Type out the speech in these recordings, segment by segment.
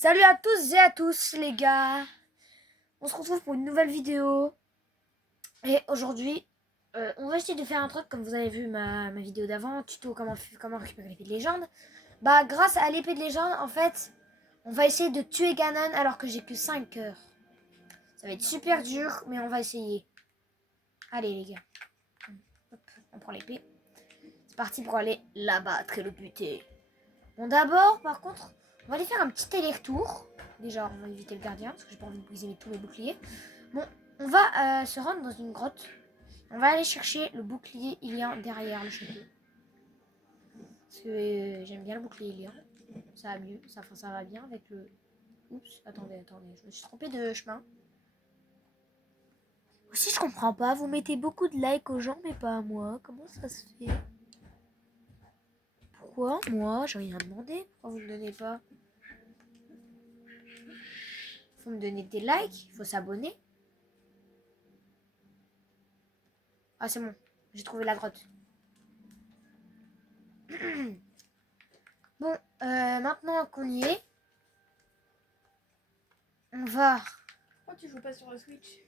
Salut à tous et à tous les gars. On se retrouve pour une nouvelle vidéo. Et aujourd'hui, on va essayer de faire un truc comme vous avez vu ma vidéo d'avant, tuto comment récupérer l'épée de légende. Bah grâce à l'épée de légende, en fait, on va essayer de tuer Ganon alors que j'ai que 5 cœurs. Ça va être super dur, mais on va essayer. Allez les gars. Hop, on prend l'épée. C'est parti pour aller l'abattre et le buter. Bon d'abord, par contre, on va aller faire un petit aller-retour. Déjà, on va éviter le gardien parce que j'ai pas envie de briser tous mes boucliers. Bon, on va se rendre dans une grotte. On va aller chercher le bouclier Ilien derrière le château. Parce que j'aime bien le bouclier Ilien. Ça va mieux, ça va bien avec le... Oups, attendez, je me suis trompée de chemin. Aussi, je comprends pas, vous mettez beaucoup de likes aux gens mais pas à moi. Comment ça se fait? Pourquoi moi? J'ai rien demandé. Pourquoi vous ne me donnez pas? Faut me donner des likes, il faut s'abonner. Ah c'est bon, j'ai trouvé la grotte. Bon, maintenant qu'on y est, on va... Pourquoi tu joues pas sur la Switch?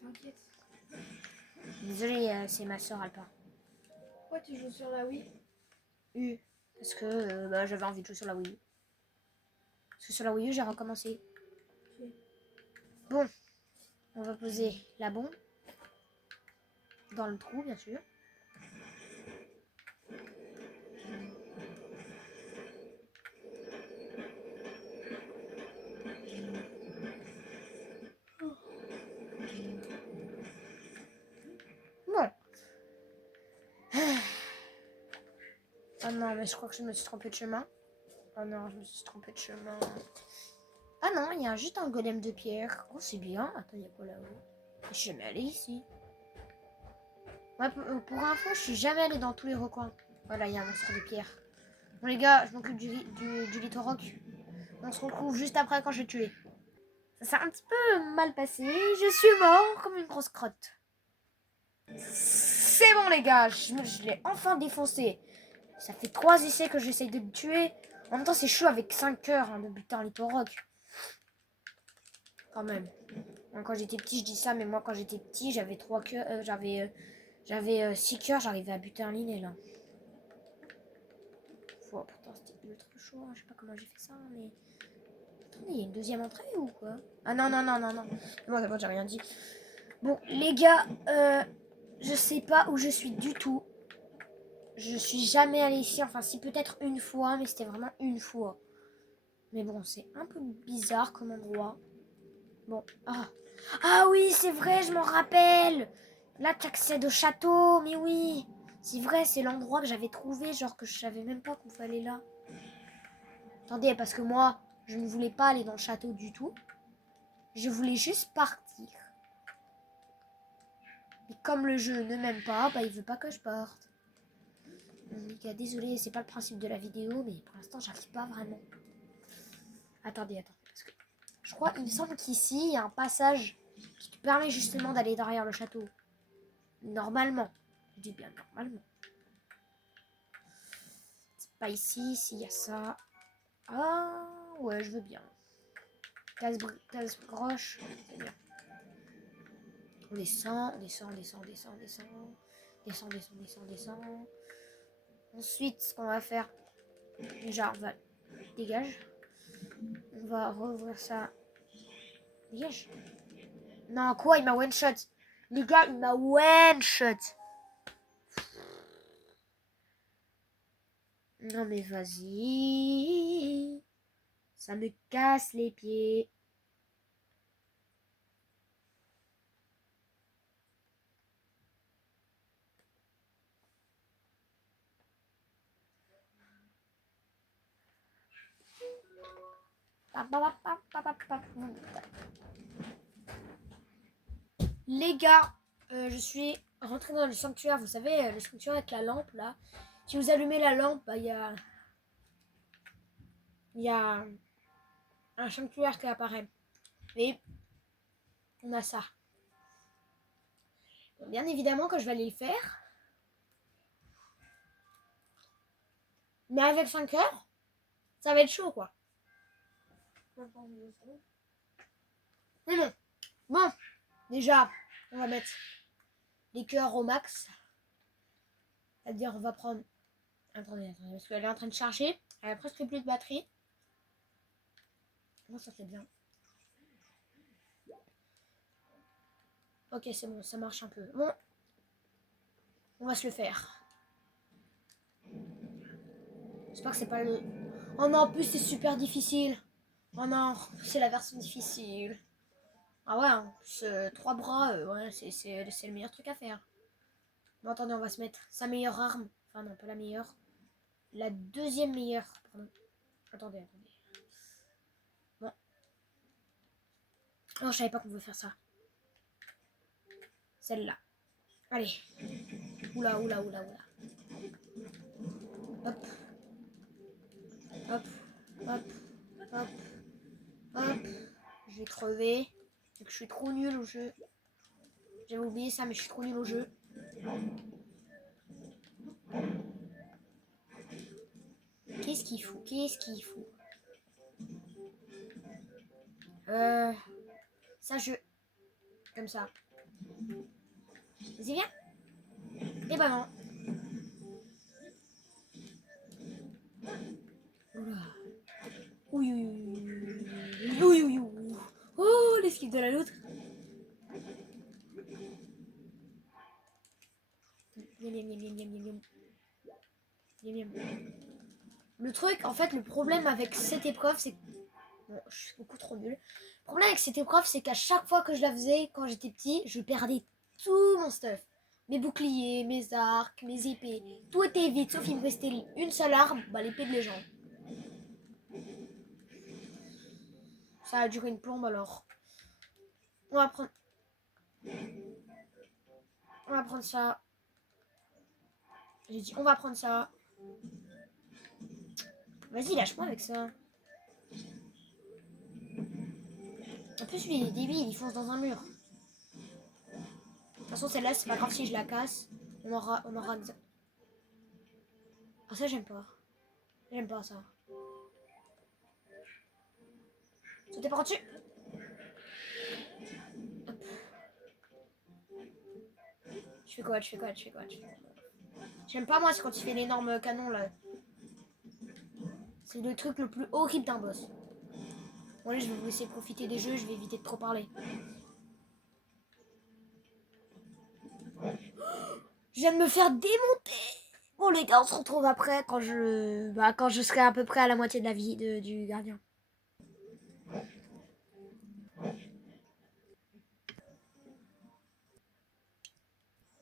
T'inquiète. Désolée, c'est ma soeur Alpa. Pourquoi tu joues sur la Wii? U. Parce que j'avais envie de jouer sur la Wii U. Parce que sur la Wii U, j'ai recommencé. Ok. Bon, on va poser la bombe. Dans le trou, bien sûr. Bon. Oh non, mais je crois que je me suis trompée de chemin. Oh non, je me suis trompée de chemin. Ah non, il y a juste un golem de pierre. Oh, c'est bien. Attends, il y a quoi là-haut? Je suis jamais allée ici. Ouais, pour info, je suis jamais allée dans tous les recoins. Voilà, il y a un monstre de pierre. Bon les gars, je m'occupe du Litoroc. On se retrouve juste après quand je vais tuer. Ça s'est un petit peu mal passé. Je suis mort comme une grosse crotte. C'est bon les gars, je l'ai enfin défoncé. Ça fait 3 essais que j'essaye de le tuer. En même temps c'est chaud avec 5 cœurs de buter un Litoroc. Quand même. Bon, quand j'étais petit je dis ça, mais moi quand j'étais petit j'avais 3 cœurs. J'avais 6 cœurs, j'arrivais à buter un Liné là. Oh, pourtant c'était ultra chaud, hein. Je sais pas comment j'ai fait ça, mais... Attendez, il y a une deuxième entrée ou quoi? Ah non, non, non, non, non. Moi, d'abord, j'ai rien dit. Bon, les gars, je sais pas où je suis du tout. Je suis jamais allée ici, enfin si peut-être une fois, mais c'était vraiment une fois. Mais bon, c'est un peu bizarre comme endroit. Bon, ah oui, c'est vrai, je m'en rappelle. Là, tu accèdes au château, mais oui. C'est vrai, c'est l'endroit que j'avais trouvé, genre que je savais même pas qu'on fallait là. Attendez, parce que moi, je ne voulais pas aller dans le château du tout. Je voulais juste partir. Mais comme le jeu ne m'aime pas, bah il veut pas que je parte. Les gars, désolé, c'est pas le principe de la vidéo, mais pour l'instant, j'arrive pas vraiment. Attendez, parce que je crois, il me semble qu'ici, il y a un passage qui te permet justement d'aller derrière le château. Normalement. Je dis bien normalement. C'est pas ici, s'il y a ça. Ah, ouais, je veux bien. Casse-broche, c'est bien. On descend, on descend, on descend, on descend, on descend. Descend, descend, descend, descend. Ensuite, ce qu'on va faire, déjà, on va... Dégage. On va rouvrir ça. Dégage. Non, quoi, il m'a one-shot. Les gars, il m'a one-shot. Non, mais vas-y. Ça me casse les pieds. Les gars, je suis rentrée dans le sanctuaire. Vous savez, le sanctuaire avec la lampe, là. Si vous allumez la lampe, bah, il y a un sanctuaire qui apparaît. Et on a ça. Bon, bien évidemment, quand je vais aller le faire. Mais avec 5 heures, Ça va être chaud, quoi. Mais bon. Bon. Déjà, on va mettre les cœurs au max. C'est-à-dire, on va prendre... Attendez, parce qu'elle est en train de charger. Elle a presque plus de batterie. Bon, ça c'est bien. Ok, c'est bon, ça marche un peu. Bon. On va se le faire. J'espère que c'est pas le... Oh non, en plus c'est super difficile. Oh non, c'est la version difficile. Ah ouais, hein, 3 bras, ouais, c'est le meilleur truc à faire. Bon, attendez, on va se mettre sa meilleure arme. Enfin non, pas la meilleure. La deuxième meilleure, pardon. Attendez. Bon. Non, je savais pas qu'on pouvait faire ça. Celle-là. Allez. Oula. Hop. Je vais crever. C'est que je suis trop nulle au jeu. J'avais oublié ça, mais je suis trop nulle au jeu. Qu'est-ce qu'il faut? Ça, comme ça. Vas-y, viens. Eh ben non. Oui. Oh, l'esquive de la loutre. Le truc, en fait, le problème avec cette épreuve, c'est que... Bon, je suis beaucoup trop nulle. Le problème avec cette épreuve, c'est qu'à chaque fois que je la faisais, quand j'étais petit, je perdais tout mon stuff. Mes boucliers, mes arcs, mes épées. Tout était vide, sauf il me restait une seule arme, bah l'épée de légende. Ça a duré une plombe alors. On va prendre ça. J'ai dit on va prendre ça. Vas-y, lâche-moi avec ça. En plus, lui, il est débile, il fonce dans un mur. De toute façon, celle-là, c'est pas grave si je la casse. On aura... Ah, ça, j'aime pas. J'aime pas ça. Sautez par dessus. Hop. Je fais quoi? J'aime pas, moi, c'est quand il fait l'énorme canon, là. C'est le truc le plus horrible d'un boss. Bon, allez, je vais vous laisser profiter des jeux, je vais éviter de trop parler. Je viens de me faire démonter. Bon, les gars, on se retrouve après quand je serai à peu près à la moitié de la vie du gardien.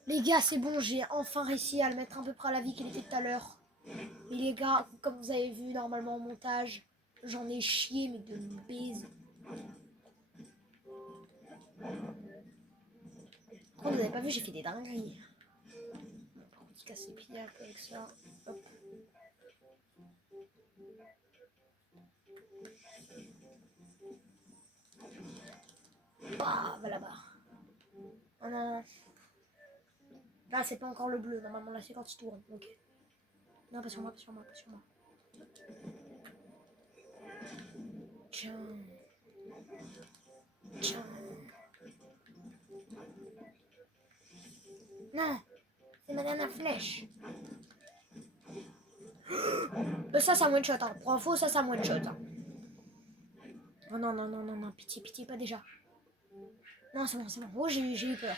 Les gars, c'est bon, j'ai enfin réussi à le mettre à peu près à la vie qu'il était tout à l'heure. Mais les gars, comme vous avez vu normalement au montage, j'en ai chié, mais de baiser. Quand vous avez pas vu, j'ai fait des dingueries. Je casse les pieds avec ça. Hop. Bah, va là-bas. Oh non. Là, c'est pas encore le bleu. Normalement, là, c'est quand il tourne. Ok. Non, pas sur moi. Tiens. Non. C'est ma dernière flèche. Ça, c'est un one shot. Hein. Pour info, ça, c'est un one shot. Hein. Oh non. Pitié, pas déjà. Non, c'est bon. Oh, j'ai eu peur.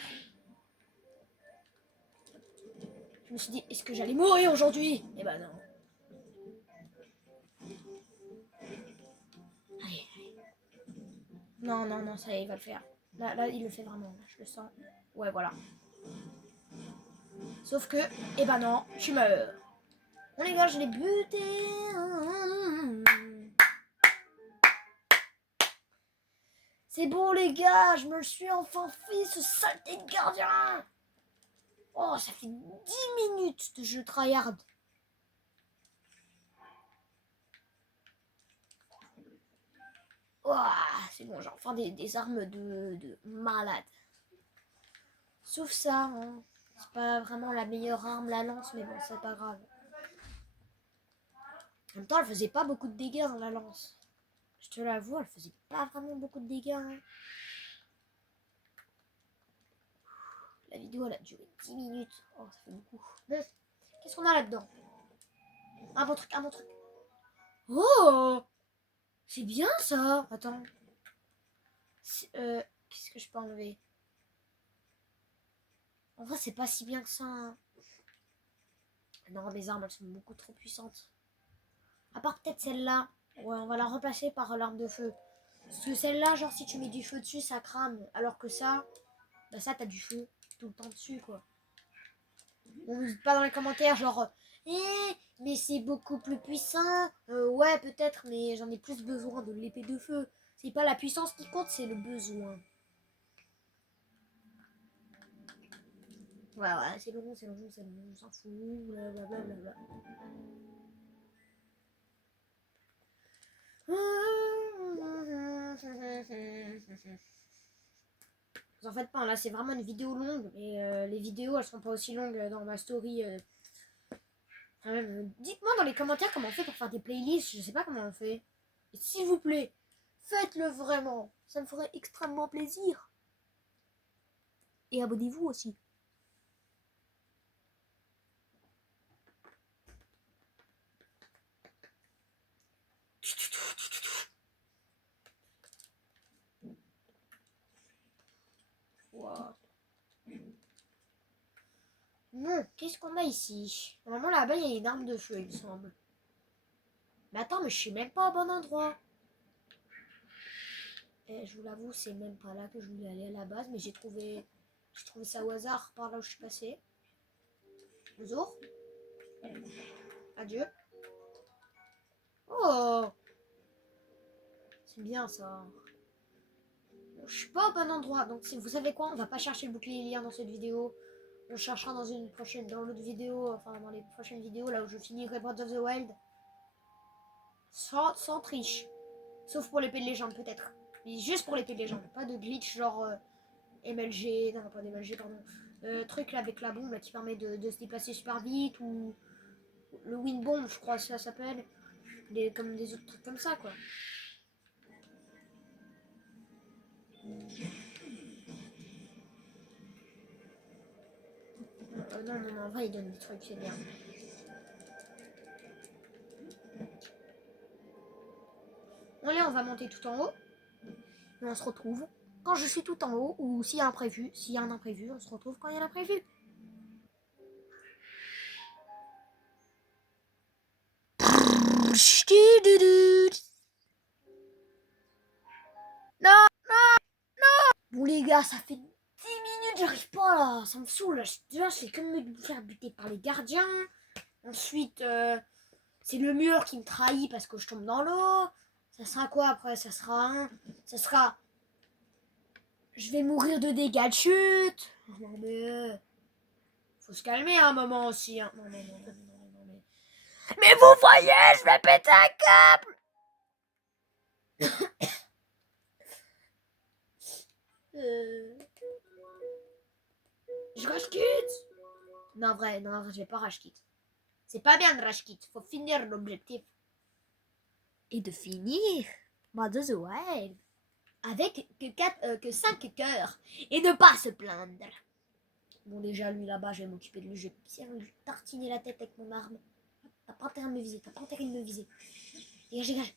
Je me suis dit, est-ce que j'allais mourir aujourd'hui? Eh ben non. Allez. Non, ça y est, il va le faire. Là, il le fait vraiment. Là, je le sens. Ouais, voilà. Sauf que, eh ben non, tu meurs. Bon les gars, je l'ai buté. C'est bon les gars, je me le suis enfin fait, ce saleté de gardien. Oh, ça fait 10 minutes de jeu tryhard. Oh, c'est bon, j'ai enfin des armes de malade. Sauf ça, hein. C'est pas vraiment la meilleure arme, la lance, mais bon, c'est pas grave. En même temps, elle faisait pas beaucoup de dégâts dans la lance. Je te l'avoue, elle faisait pas vraiment beaucoup de dégâts. Hein. La vidéo, elle a duré 10 minutes. Oh, ça fait beaucoup. Bon, qu'est-ce qu'on a là-dedans? Un bon truc, un bon truc. Oh! C'est bien ça! Attends. Qu'est-ce que je peux enlever? En vrai, c'est pas si bien que ça. Hein. Non, mes armes, elles sont beaucoup trop puissantes. À part peut-être celle-là. Ouais, on va la remplacer par l'arme de feu. Parce que celle-là, genre, si tu mets du feu dessus, ça crame. Alors que ça, bah ça, t'as du feu tout le temps dessus, quoi. On ne dit pas dans les commentaires, genre, mais c'est beaucoup plus puissant. Ouais, peut-être, mais j'en ai plus besoin de l'épée de feu. C'est pas la puissance qui compte, c'est le besoin. Ouais, ouais, c'est long, on s'en fout, blablabla. Vous en faites pas, là c'est vraiment une vidéo longue, et les vidéos elles sont pas aussi longues dans ma story. Enfin, même, dites-moi dans les commentaires comment on fait pour faire des playlists, je sais pas comment on fait. Et s'il vous plaît, faites-le vraiment, ça me ferait extrêmement plaisir. Et abonnez-vous aussi. Wow. Non, qu'est-ce qu'on a ici? Normalement là-bas il y a une arme de feu, il me semble. Mais attends, mais je suis même pas au bon endroit. Et je vous l'avoue, c'est même pas là que je voulais aller à la base, mais j'ai trouvé ça au hasard par là où je suis passé. Bonjour. Adieu. Oh, c'est bien ça. Je suis pas au bon endroit, donc si vous savez quoi, on va pas chercher le bouclier lien dans cette vidéo. On cherchera dans l'autre vidéo, enfin dans les prochaines vidéos, là où je finirai Breath of the Wild. Sans triche. Sauf pour l'épée de légende peut-être. Mais juste pour l'épée de légende. Pas de glitch genre MLG, non pas d'MLG pardon. Truc là avec la bombe là, qui permet de se déplacer super vite ou le wind bomb je crois que ça s'appelle. Comme des autres trucs comme ça quoi. Non, en vrai il donne des trucs, c'est bien. Allez, on va monter tout en haut. Et on se retrouve quand je suis tout en haut ou s'il y a un imprévu. S'il y a un imprévu, on se retrouve quand il y a un imprévu. Non, bon les gars, ça fait 10 minutes, j'arrive pas là, ça me saoule. Déjà, je fais que me faire buter par les gardiens. Ensuite, c'est le mur qui me trahit parce que je tombe dans l'eau. Ça sera quoi après? Ça sera... Je vais mourir de dégâts de chute. Non mais... Faut se calmer à un moment aussi. Hein. Non, mais... Mais vous voyez, je vais péter un câble. Je rage quitte. Non, vrai, je vais pas rage quitte. C'est pas bien de rage quitte. Faut finir l'objectif. Et de finir Breath of the Wild avec que 5 cœurs et ne pas se plaindre. Bon, déjà, lui là-bas, je vais m'occuper de lui. Je vais bien lui tartiner la tête avec mon arme. T'as pas intérêt de me viser. Dégage, dégage.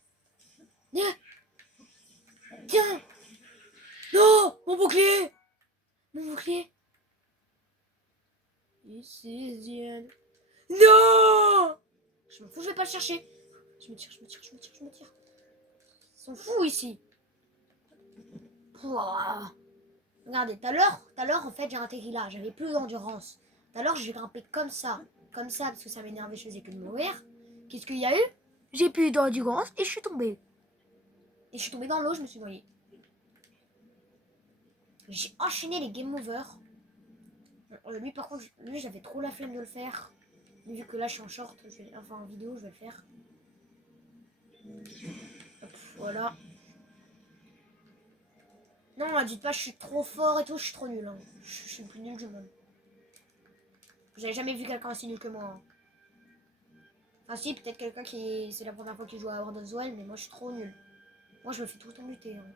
Tiens. Non, mon bouclier. Ici, non. Je m'en fous, je vais pas le chercher. Je me tire. Ils sont fous ici. Pouah. Regardez, tout à l'heure, en fait, j'ai intégré là. J'avais plus d'endurance. Tout à l'heure, j'ai grimpé comme ça, parce que ça m'énervait, je faisais que de mourir. Qu'est-ce qu'il y a eu? J'ai plus d'endurance et je suis tombée. Et je suis tombée dans l'eau, je me suis noyée. J'ai enchaîné les game over. Lui, par contre, j'avais trop la flemme de le faire. Mais vu que là, je suis en short, enfin en vidéo, je vais le faire. Hop, voilà. Non, dites pas, je suis trop fort et tout, je suis trop nul. Hein. Je suis le plus nul du monde. J'avais jamais vu quelqu'un aussi nul que moi. Hein. Enfin si, peut-être quelqu'un qui... C'est la première fois qu'il joue à Breath of the Wild, mais moi je suis trop nul. Moi je me fais tout le temps buter. Hein.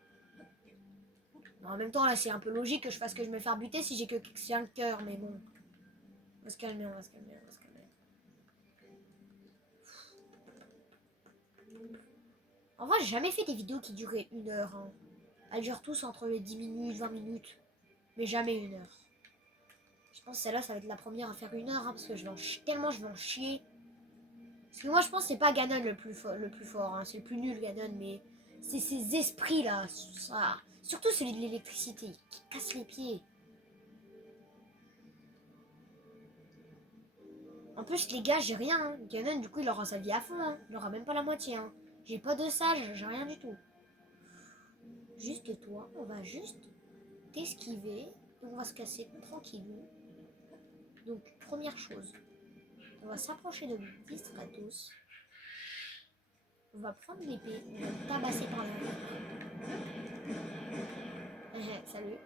Bon, en même temps là c'est un peu logique que je fasse que je me fasse buter si j'ai que 5 cœurs, mais bon. On va se calmer, on va se calmer, on va se calmer. En vrai j'ai jamais fait des vidéos qui duraient 1 heure. Hein. Elles durent tous entre les 10 minutes, 20 minutes. Mais jamais 1 heure. Je pense que celle-là ça va être la première à faire 1 heure, hein, parce que je vais tellement je vais en chier. Parce que moi je pense que c'est pas Ganon le plus fort, hein. C'est le plus nul Ganon, mais c'est ces esprits là, ça. Surtout celui de l'électricité, qui casse les pieds. En plus les gars j'ai rien, hein. Ganon du coup il aura sa vie à fond, hein. Il aura même pas la moitié. Hein. J'ai pas de sage, j'ai rien du tout. Juste toi, on va juste t'esquiver, et on va se casser tranquillement. Donc première chose, on va s'approcher de lui, Stratos. On va prendre l'épée, on va le tabasser par l'arrière. Salut.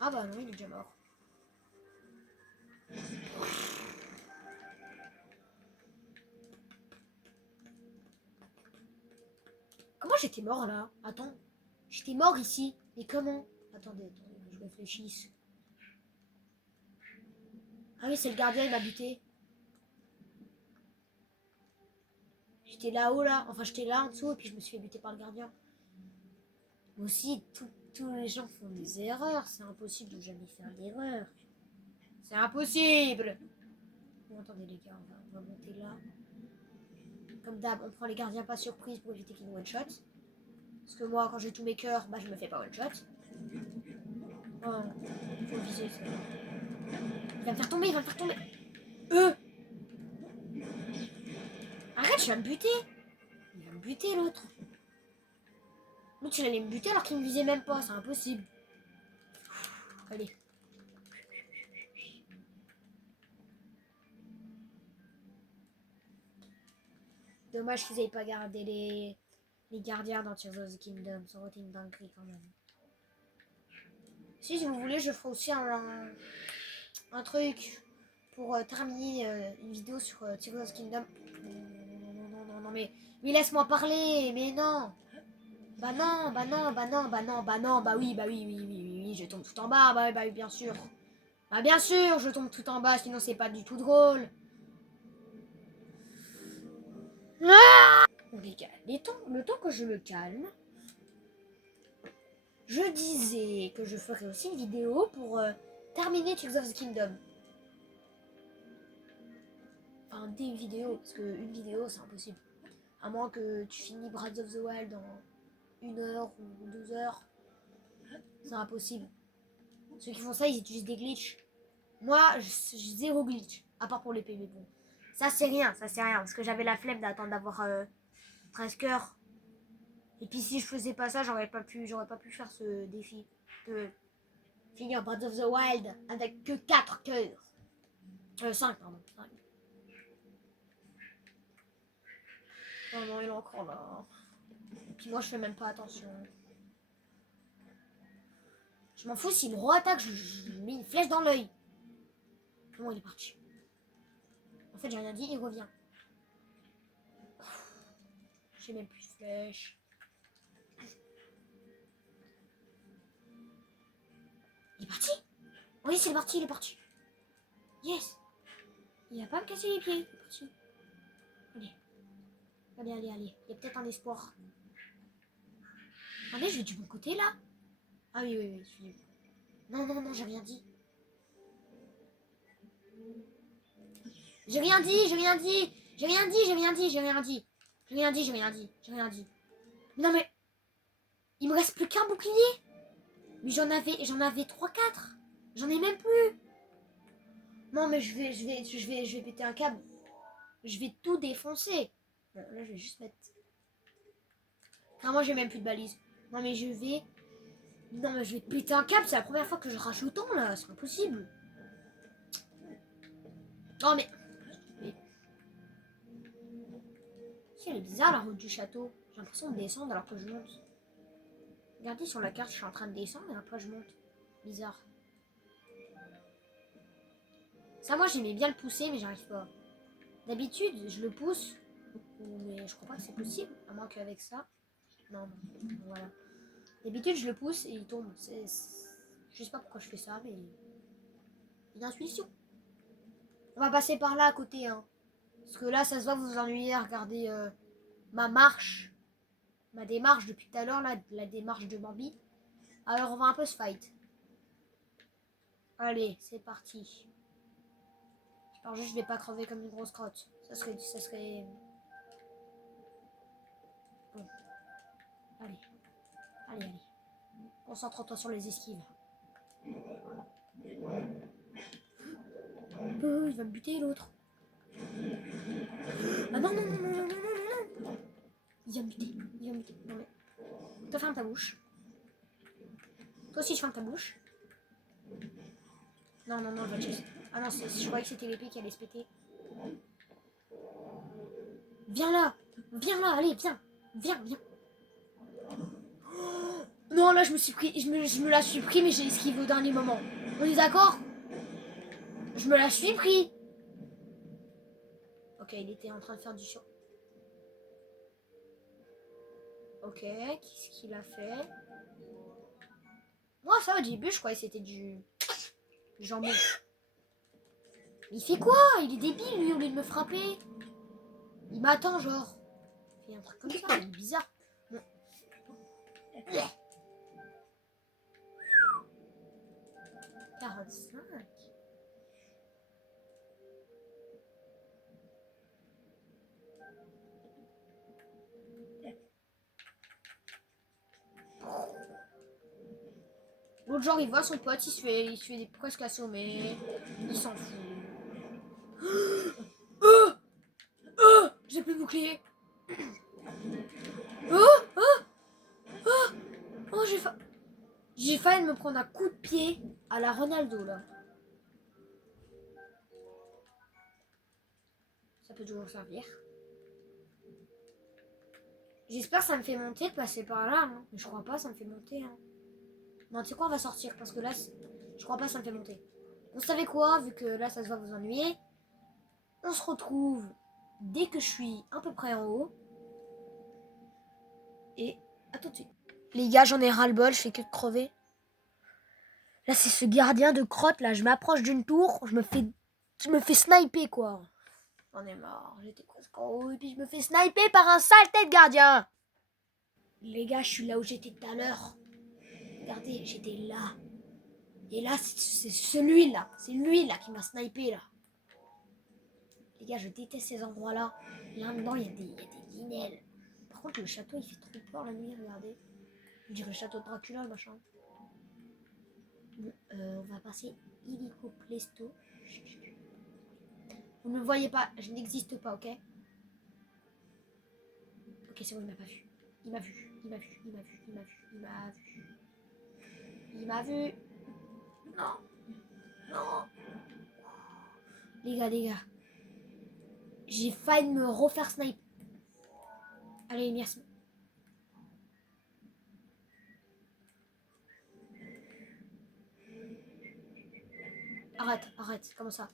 Ah bah non, il est déjà mort. Comment j'étais mort là? Attends. J'étais mort ici. Mais comment? Attendez, je réfléchisse. Ah oui, c'est le gardien, il m'a buté. J'étais là-haut là. Enfin, j'étais là en dessous et puis je me suis fait buter par le gardien. Moi aussi, tous les gens font des erreurs. C'est impossible de jamais faire d'erreur. C'est impossible. Bon, attendez les gars, on va monter là. Comme d'hab, on prend les gardiens pas surprise pour éviter qu'ils nous one-shot. Parce que moi, quand j'ai tous mes cœurs, bah je me fais pas one-shot. Oh, faut viser ça. Il va me faire tomber, il va me faire tomber. Arrête, tu vas me buter. Il va me buter l'autre. L'autre, il allait me buter alors qu'il me visait même pas, c'est impossible. Allez. Dommage qu'ils aient pas gardé les gardiens dans Tears of the Kingdom. Ça aurait été une dinguerie quand même. Si vous voulez, je ferai aussi un truc pour terminer une vidéo sur Tears of the Kingdom. Non, mais laisse-moi parler, mais non. Bah non, bah oui, je tombe tout en bas, bah oui, bien sûr. Bah bien sûr, je tombe tout en bas, sinon c'est pas du tout drôle. Bon les gars, le temps que je me calme, je disais que je ferais aussi une vidéo pour terminer Tears of the Kingdom. Enfin, des vidéos, parce qu'une vidéo c'est impossible. À moins que tu finis Breath of the Wild dans 1 heure ou 2 heures, c'est impossible. Ceux qui font ça, ils utilisent des glitches. Moi, j'ai 0 glitch, à part pour l'épée, mais bon. Ça c'est rien, parce que j'avais la flemme d'attendre d'avoir 13 cœurs. Et puis si je faisais pas ça, j'aurais pas pu faire ce défi de finir Breath of the Wild avec que 4 cœurs. 5, pardon. 5. Non, il est encore là. Et puis moi, je fais même pas attention. Je m'en fous s'il me re-attaque, je lui mets une flèche dans l'œil. Bon, il est parti. En fait, j'ai rien dit, il revient. J'ai même plus de flèche. Il est parti? Oui, c'est parti, il est parti. Yes. Il va pas me casser les pieds. Il est parti. Allez. Il y a peut-être un espoir. Attendez, je vais du bon côté là. Ah oui, je suis... Non, j'ai rien dit. J'ai rien dit. Non mais... Il me reste plus qu'un bouclier. Mais j'en avais 3-4. J'en ai même plus. Non mais je vais péter un câble. Je vais tout défoncer. Bon, là je vais juste mettre... Ah, moi j'ai même plus de balise. Non mais je vais péter un câble. C'est la première fois que je rage autant là. C'est impossible. Non mais... Si elle est bizarre la route du château. J'ai l'impression de descendre alors que je monte. Regardez sur la carte, je suis en train de descendre et après je monte. Bizarre. Ça moi j'aimais bien le pousser mais j'arrive pas. D'habitude je le pousse Mais je crois pas que c'est possible, à moins qu'avec ça. Non, non, voilà. D'habitude, je le pousse et il tombe. Je sais pas pourquoi je fais ça, mais... Une intuition. On va passer par là à côté, hein. Parce que là, ça se voit, vous vous ennuyez à regarder ma marche. Ma démarche depuis tout à l'heure, la démarche de Bambi. Alors, on va un peu se fight. Allez, c'est parti. J'espère juste que je vais pas crever comme une grosse crotte. Ça serait... Bon. Allez. Allez, allez. Concentre-toi sur les esquives. Il va me buter l'autre. Ah non, non, non, non, non, non, non, non. Il va me buter. Il va me buter. Non mais... Toi, ferme ta bouche. Toi aussi, je ferme ta bouche. Non, non, non, Vatches. Ah non, je croyais que c'était l'épée qui allait se péter. Viens là. Viens là, allez, viens. Viens, viens. Oh non, là, je me suis pris... Je me la suis pris, mais j'ai esquivé au dernier moment. On est d'accord? Je me la suis pris. Ok, il était en train de faire du sur. Ok, qu'est-ce qu'il a fait? Moi, ça, au début, je croyais que c'était du jambon. Il fait quoi? Il est débile, lui, au lieu de me frapper. Il m'attend, genre. Il fait un truc comme ça, il est bizarre. Bon. 45. L'autre genre il voit son pote, il se fait des presque assommer. Il s'en fout. J'ai plus de bouclier. Oh, j'ai failli me prendre un coup de pied à la Ronaldo là. Ça peut toujours servir. J'espère que ça me fait monter de passer par là. Hein. Mais je crois pas, ça me fait monter. Hein. Non, tu sais quoi, on va sortir parce que là, je crois pas que ça me fait monter. Vous savez quoi, vu que là, ça se va vous ennuyer, on se retrouve dès que je suis à peu près en haut. Et à tout de suite. Les gars, j'en ai ras-le-bol, je fais que de crever. Là, c'est ce gardien de crotte, là. Je m'approche d'une tour, je me fais sniper, quoi. J'en ai marre, j'étais presque en haut, et puis je me fais sniper par un sale tête gardien. Les gars, je suis là où j'étais tout à l'heure. Regardez, j'étais là. Et là, c'est celui-là. C'est lui-là qui m'a snipé, là. Les gars, je déteste ces endroits-là. Là-dedans, il y a des guinelles. Par contre, le château, il fait trop peur la nuit, regardez. On dirait le château de Dracula, le machin. Bon, on va passer illico presto. Vous ne me voyez pas, je n'existe pas, ok? Ok, c'est bon, il m'a pas vu. Il m'a vu, il m'a vu, il m'a vu, il m'a vu, il m'a vu. Il m'a vu. Non, non. Les gars. J'ai failli me refaire snipe. Allez, merci. Arrête, comment ça?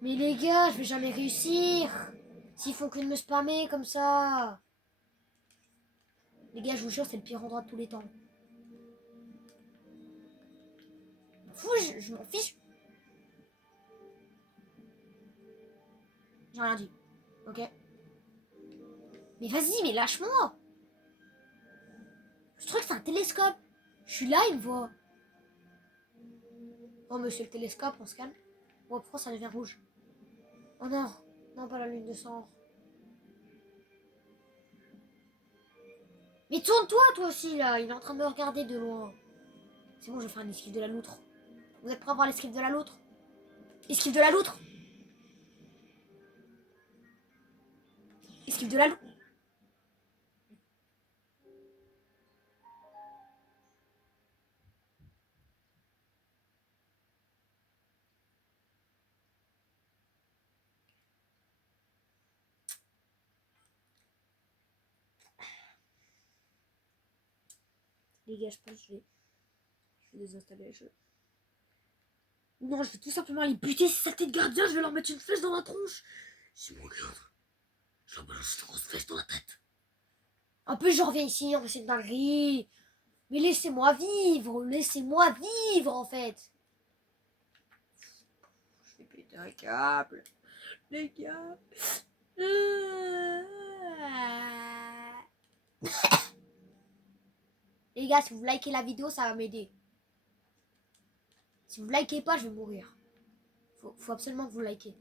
Mais les gars, je vais jamais réussir. S'ils font que de me spammer comme ça. Les gars, je vous jure, c'est le pire endroit de tous les temps. Fou, je m'en fiche. J'ai rien dit. Ok. Mais vas-y, mais lâche-moi. Ce truc, c'est un télescope. Je suis là, il me voit. Oh, monsieur le télescope, on se calme. Oh, pourquoi ça devient rouge? Oh non. Non, pas la lune de sang. Mais tourne-toi, toi aussi, là. Il est en train de me regarder de loin. C'est bon, je vais faire une esquive de la loutre. Vous êtes prêts à voir l'esquive de la loutre? Esquive de la loutre. Esquive de la loutre. Les gars, je pense que je vais désinstaller le jeu. Non, je vais tout simplement les buter, ces saletés de gardiens, je vais leur mettre une flèche dans la tronche. Si me regarde, je leur balance une grosse flèche dans la tête. Un peu, je reviens ici, on fait cette dinguerie. Mais laissez-moi vivre en fait. Je vais péter un câble. Les gars. Les gars, si vous likez la vidéo, ça va m'aider. Si vous likez pas, je vais mourir. Faut absolument que vous likez.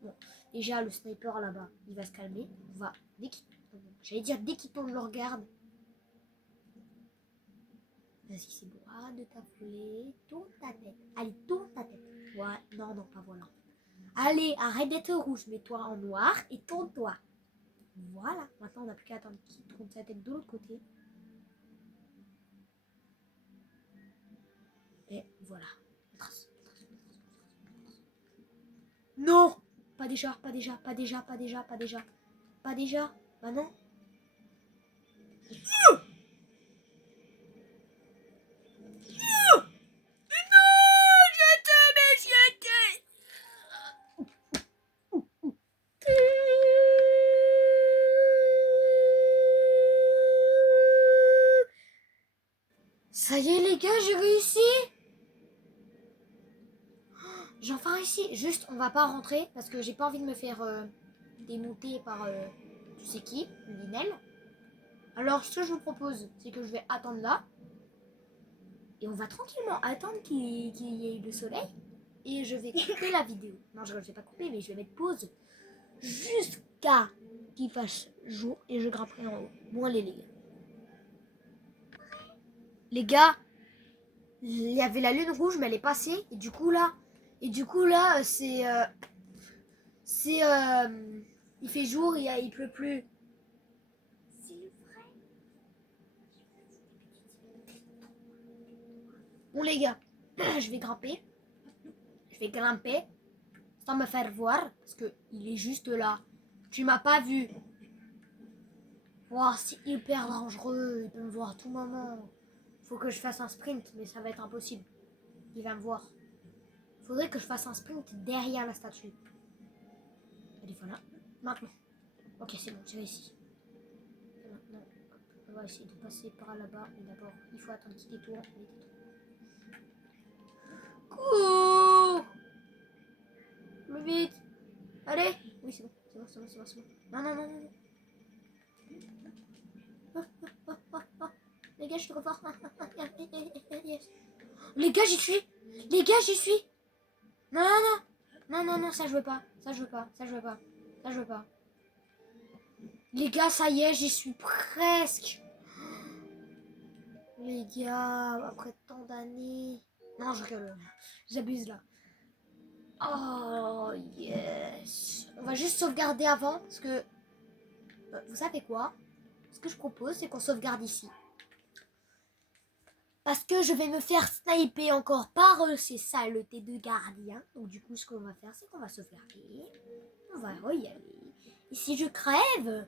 Bon, déjà le sniper là-bas, il va se calmer. On va dès qu'il tourne le regard. Vas-y, c'est bon. Arrête de t'affoler. Tourne ta tête. Allez, tourne ta tête. Ouais, non, pas voilà. Allez, arrête d'être rouge. Mets-toi en noir et tourne-toi. Voilà. Maintenant, on n'a plus qu'à attendre qu'il tourne sa tête de l'autre côté. Et voilà. Non! Pas déjà. Bah non. Ça y est les gars, j'ai réussi. J'ai enfin réussi. Juste, on va pas rentrer parce que j'ai pas envie de me faire démonter par tu sais qui, Linel. Alors, ce que je vous propose, c'est que je vais attendre là. Et on va tranquillement attendre qu'il y ait le soleil. Et je vais couper la vidéo. Non, je vais pas couper, mais je vais mettre pause jusqu'à qu'il fasse jour et je grimperai en haut. Bon, allez, les gars. Les gars, il y avait la lune rouge, mais elle est passée. Et du coup, là, c'est... il fait jour, il pleut plus. C'est vrai. Bon, les gars, je vais grimper. Sans me faire voir. Parce qu'il est juste là. Tu m'as pas vu. Wow, c'est hyper dangereux. Il peut me voir à tout moment. Faut que je fasse un sprint, mais ça va être impossible. Il va me voir. Faudrait que je fasse un sprint derrière la statue. Allez, voilà. Maintenant. Ok, c'est bon, je vais ici. Et maintenant, hop, on va essayer de passer par là-bas. Mais d'abord, il faut attendre qu'il détourne. Cours! Plus vite! Allez! Oui, c'est bon. Non. Les gars, je suis trop fort. Les gars, j'y suis. Non, ça je veux pas. Les gars, ça y est, j'y suis presque. Les gars, après tant d'années. Non, je rigole. J'abuse là. Oh, yes. On va juste sauvegarder avant, parce que... vous savez quoi? Ce que je propose, c'est qu'on sauvegarde ici. Parce que je vais me faire sniper encore par ces saletés de gardiens. Donc du coup, ce qu'on va faire, c'est qu'on va sauvegarder. On va y aller. Et si je crève,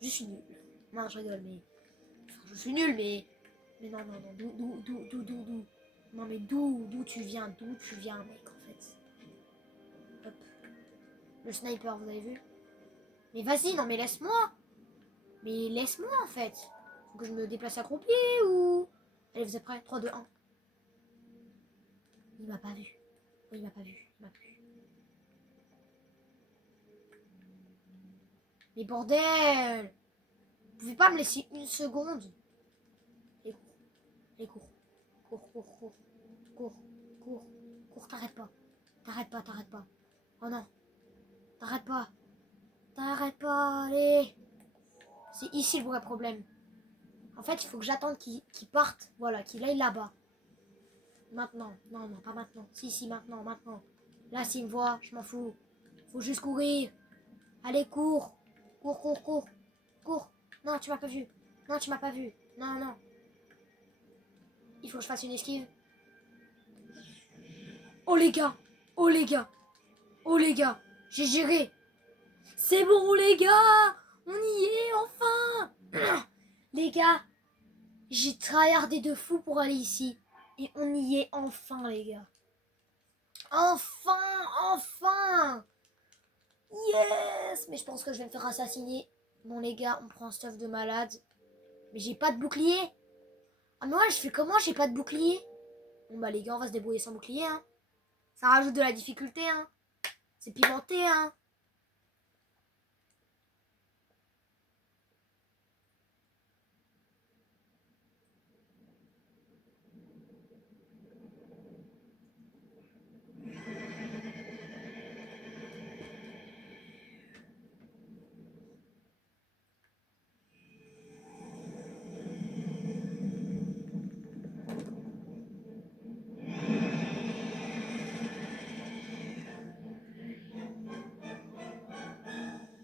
je suis nulle. Non, je rigole, mais... Enfin, je suis nulle, mais... Mais non. D'où Non, mais d'où tu viens, mec, en fait. Hop. Le sniper, vous avez vu? Mais vas-y, non, mais laisse-moi. Mais laisse-moi, en fait. Faut que je me déplace accroupi ou... Allez, vous êtes prêts? 3, 2, 1. Il m'a pas vu. Oui, il m'a pas vu. Mais bordel! Vous pouvez pas me laisser une seconde? Et cours. Cours, t'arrêtes pas. Oh non. T'arrêtes pas, allez. C'est ici le vrai problème. En fait, il faut que j'attende qu'il parte. Voilà, qu'il aille là-bas. Maintenant. Non, pas maintenant. Si, maintenant. Là, s'il me voit, je m'en fous. Faut juste courir. Allez, cours. Cours. Non, tu m'as pas vu. Non. Il faut que je fasse une esquive. Oh les gars. J'ai géré. C'est bon, les gars. On y est, enfin. Les gars, j'ai tryhardé de fou pour aller ici. Et on y est enfin, les gars. Enfin. Yes. Mais je pense que je vais me faire assassiner. Bon, les gars, on prend un stuff de malade. Mais j'ai pas de bouclier. Ah, mais ouais, je fais comment? J'ai pas de bouclier. Bon, bah, les gars, on va se débrouiller sans bouclier, hein. Ça rajoute de la difficulté, hein. C'est pimenté, hein.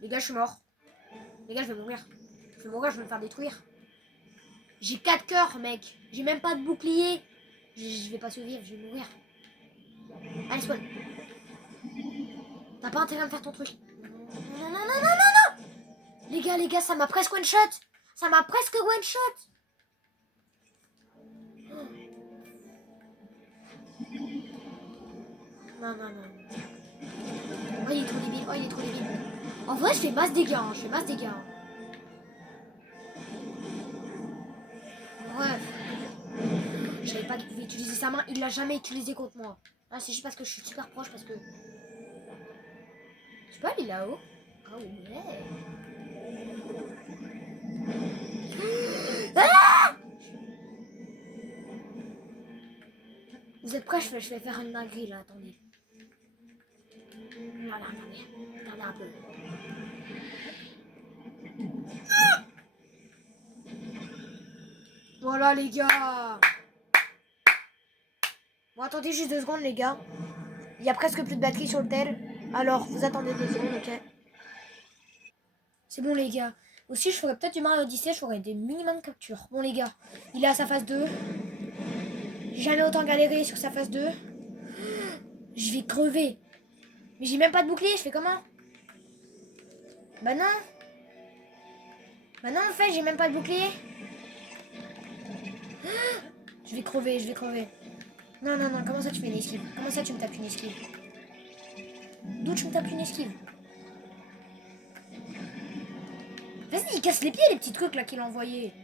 Les gars, je suis mort. Les gars, je vais mourir. Je vais mourir, je vais me faire détruire. J'ai 4 cœurs, mec. J'ai même pas de bouclier. Je vais pas survivre, je vais mourir. Allez, spawn. T'as pas intérêt à me faire ton truc. Non. Les gars, ça m'a presque one shot. Ça m'a presque one shot. Non. Oh, il est trop débile. En vrai, je fais masse dégâts. Bref. Je savais pas qu'il pouvait utiliser sa main. Il l'a jamais utilisé contre moi. Ah, c'est juste parce que je suis super proche. Parce que. Tu peux aller là-haut? Ah ouais. Ah! Vous êtes prêts? Je vais faire une dinguerie là. Attendez. Regardez un peu. Voilà les gars. Bon, attendez juste 2 secondes les gars. Il y a presque plus de batterie sur le tel. Alors, vous attendez 2 secondes, ok? C'est bon les gars. Aussi, je ferais peut-être du Mario Odyssey, je ferais des minimum captures. Bon les gars, il est à sa phase 2. J'ai jamais autant galéré sur sa phase 2. Je vais crever. Mais j'ai même pas de bouclier, je fais comment? Bah non. En fait, j'ai même pas de bouclier. Je vais crever. Non, comment ça tu fais une esquive? Comment ça tu me tapes une esquive? D'où tu me tapes une esquive? Vas-y, il casse les pieds les petits trucs là qu'il a envoyés.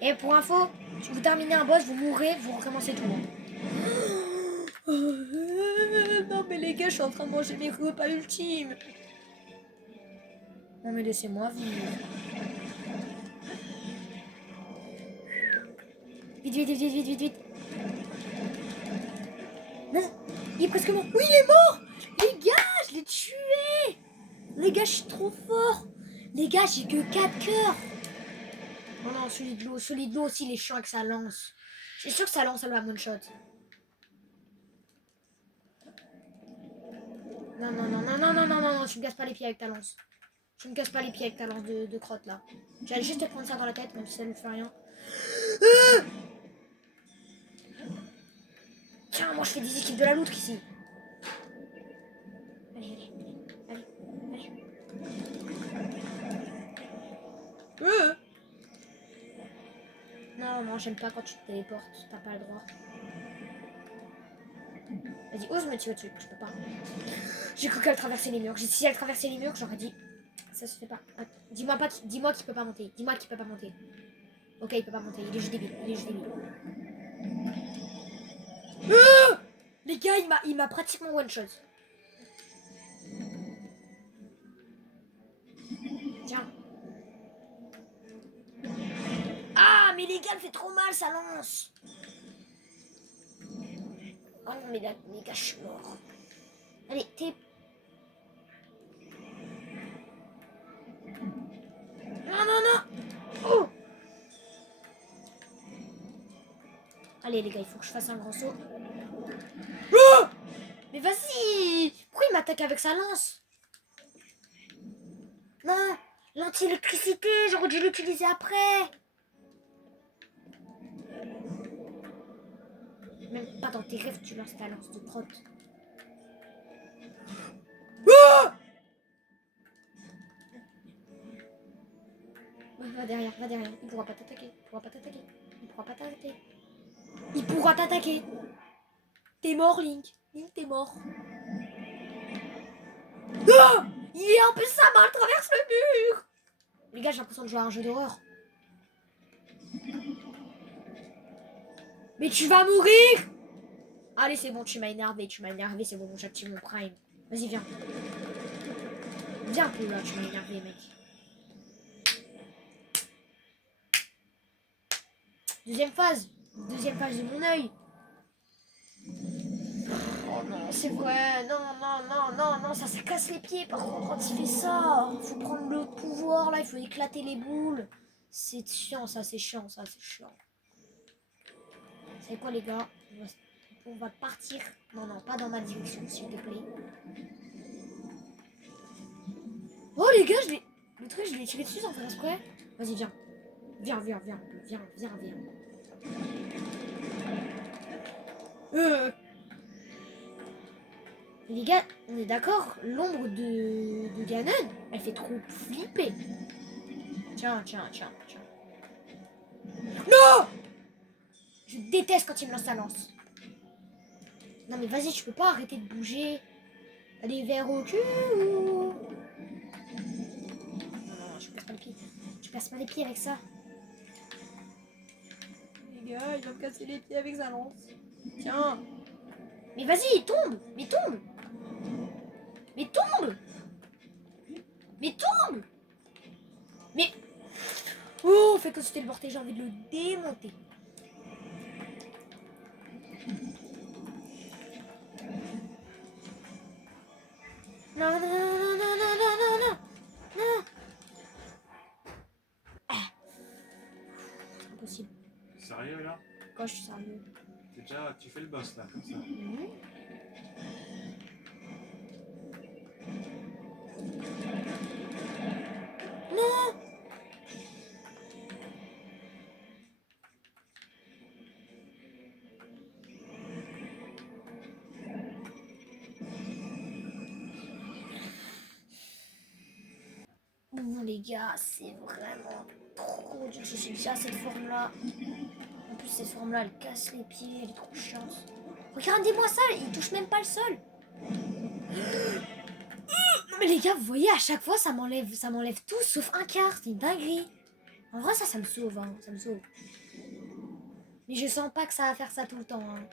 Et pour info, si vous terminez un boss, vous mourrez, vous recommencez tout. Non mais les gars, je suis en train de manger mes repas ultimes. Non mais laissez-moi vivre. Vite. Non, il est presque mort. Oui, il est mort. Les gars, je l'ai tué. Les gars, je suis trop fort. Les gars, j'ai que 4 cœurs. Non, celui de l'eau aussi, il est chiant avec sa lance. C'est sûr que sa lance, elle va one shot. Non, tu me casses pas les pieds avec ta lance. Tu me casses pas les pieds avec ta lance de crotte là. J'allais juste te prendre ça dans la tête, même si ça ne fait rien. Tiens, moi je fais des équipes de la loutre ici. Allez. Non, j'aime pas quand tu te téléportes. T'as pas le droit. Vas-y, ose me tirer dessus. Je peux pas. J'ai cru qu'elle traversait les murs. Si elle traversait les murs, j'aurais dit. Ça se fait pas. Dis-moi qu'il peut pas monter. Ok, il peut pas monter. Il est juste débile. Les gars, il m'a pratiquement one shot. Tiens. Ah, mais les gars, elle fait trop mal, ça lance. Oh non, mais là, les gars, je suis mort. Allez, t'es... Non. Oh. Allez, les gars, il faut que je fasse un grand saut. Oh. Mais vas-y. Pourquoi il m'attaque avec sa lance? Non, l'anti-électricité, j'aurais dû l'utiliser après. Même pas dans tes rêves, tu lances ta lance de crotte. Oh. Va derrière. Il pourra pas t'attaquer. Il pourra t'attaquer. T'es mort, Link. Link, t'es mort. Ah, il est un peu sa main, elle traverse le mur. Les gars, j'ai l'impression de jouer à un jeu d'horreur. Mais tu vas mourir. Allez, c'est bon, tu m'as énervé, c'est bon, j'active mon prime. Vas-y, viens. Viens un peu là, tu m'as énervé, mec. Deuxième phase de mon œil. Oh non, c'est vrai, non, ça casse les pieds par contre quand il fait ça. Faut prendre le pouvoir là, il faut éclater les boules. C'est chiant, c'est chiant. Vous savez quoi les gars, on va partir. Non, pas dans ma direction, s'il te plaît. Oh les gars, le truc, je l'ai tiré dessus sans faire exprès. Vas-y, viens. Viens. Les gars, on est d'accord, l'ombre de Ganon, elle fait trop flipper. Tiens. Non! Je déteste quand il me lance sa lance. Non mais vas-y, tu peux pas arrêter de bouger. T'as des verres au cul ou... Non, je perds pas les pieds. Tu perds pas les pieds avec ça. Les gars, il va me casser les pieds avec sa lance. Tiens. Mais vas-y, tombe. Mais... Oh, fait que c'était le porté, j'ai envie de le démonter. Non. Ah. C'est impossible. Sérieux là? Quoi, je suis sérieux. Tu fais le boss là, comme ça. Non. Bon les gars, c'est vraiment trop dur. Je suis déjà à cette forme-là. En plus cette forme-là, elle casse les pieds, elle est trop chiante. Regardez-moi ça, il touche même pas le sol. Non mais les gars, vous voyez, à chaque fois, ça m'enlève tout sauf un quart. C'est une dinguerie. En vrai, ça me sauve, hein. Ça me sauve. Mais je sens pas que ça va faire ça tout le temps. Hein.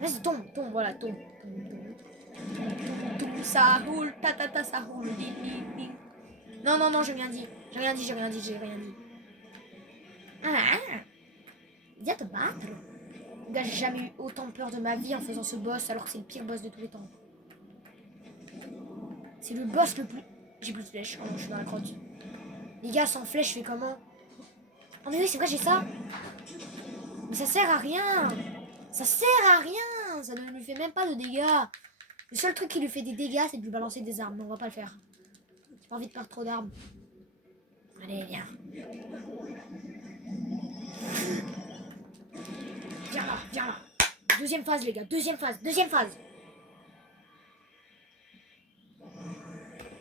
Vas-y, tombe, voilà, tombe. Ça roule, ça roule. Ding. Non, j'ai rien dit. Ah, viens te battre. Gars, j'ai jamais eu autant peur de ma vie en faisant ce boss alors que c'est le pire boss de tous les temps. C'est le boss le plus... J'ai plus de flèches. Oh non, je suis dans la grotte. Les gars, sans flèche, je fais comment? Oh mais oui, c'est vrai, j'ai ça. Mais ça sert à rien. Ça ne lui fait même pas de dégâts. Le seul truc qui lui fait des dégâts, c'est de lui balancer des armes. Mais on va pas le faire. J'ai pas envie de perdre trop d'armes. Allez, viens. Viens là. Deuxième phase, les gars. Deuxième phase.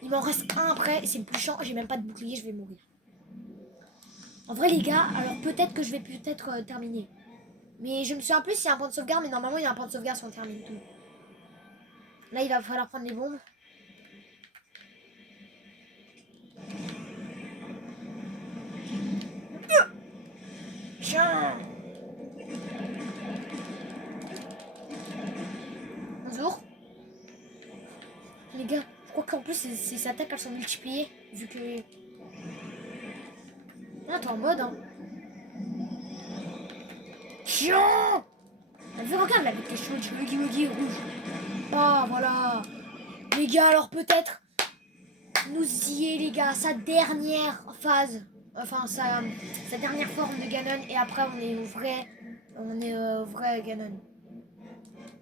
Il m'en reste un après. C'est le plus chiant. J'ai même pas de bouclier. Je vais mourir. En vrai, les gars, alors peut-être que je vais terminer. Mais je me souviens plus s'il y a un point de sauvegarde. Mais normalement, il y a un point de sauvegarde si on termine tout. Là, il va falloir prendre les bombes. Tiens. Bonjour. Les gars, je crois qu'en plus, ces attaques, elles sont multipliées. Vu que... Ah, t'es en mode, hein. Chiant. Regarde la bête chaude, wuggy rouge. Ah, voilà. Les gars, alors peut-être... Nous y est, les gars. Sa dernière phase. Enfin, sa dernière forme de Ganon. Et après, on est au vrai Ganon.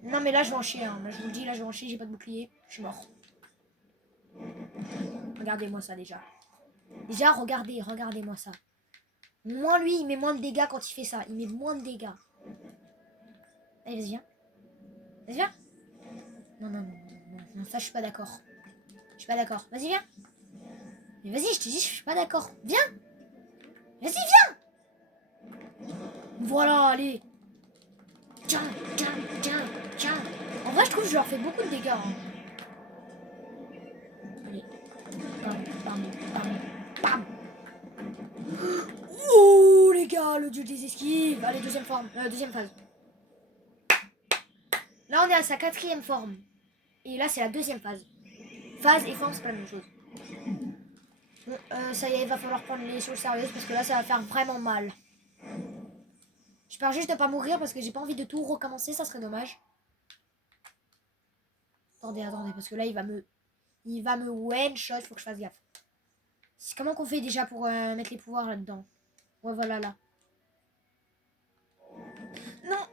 Non, mais là, je vais en chier. Hein. Là, je vous le dis, là, je vais en chier. J'ai pas de bouclier. Je suis mort. Regardez-moi ça, déjà. Déjà, regardez-moi ça. Moins lui, il met moins de dégâts quand il fait ça. Il met moins de dégâts. Allez, vas-y, viens. Vas-y, viens. Non, ça, je suis pas d'accord. Vas-y, viens. Mais vas-y, je te dis, je suis pas d'accord. Viens. Vas-y, viens. Voilà, allez. Tiens, tiens, tiens, tiens. En vrai, je trouve que je leur fais beaucoup de dégâts. Hein. Allez. Bam, bam, bam, bam. Oh, les gars, le dieu des esquives. Allez, deuxième forme. Deuxième phase. Là, on est à sa 4e forme. Et là, c'est la 2e phase. Phase et forme, c'est pas la même chose. Bon, ça y est, il va falloir prendre les choses sérieuses parce que là, ça va faire vraiment mal. J'espère juste de pas mourir parce que j'ai pas envie de tout recommencer, ça serait dommage. Attendez, parce que là, il va me one-shot, faut que je fasse gaffe. Comment qu'on fait déjà pour mettre les pouvoirs là-dedans? Ouais, voilà, là. Non.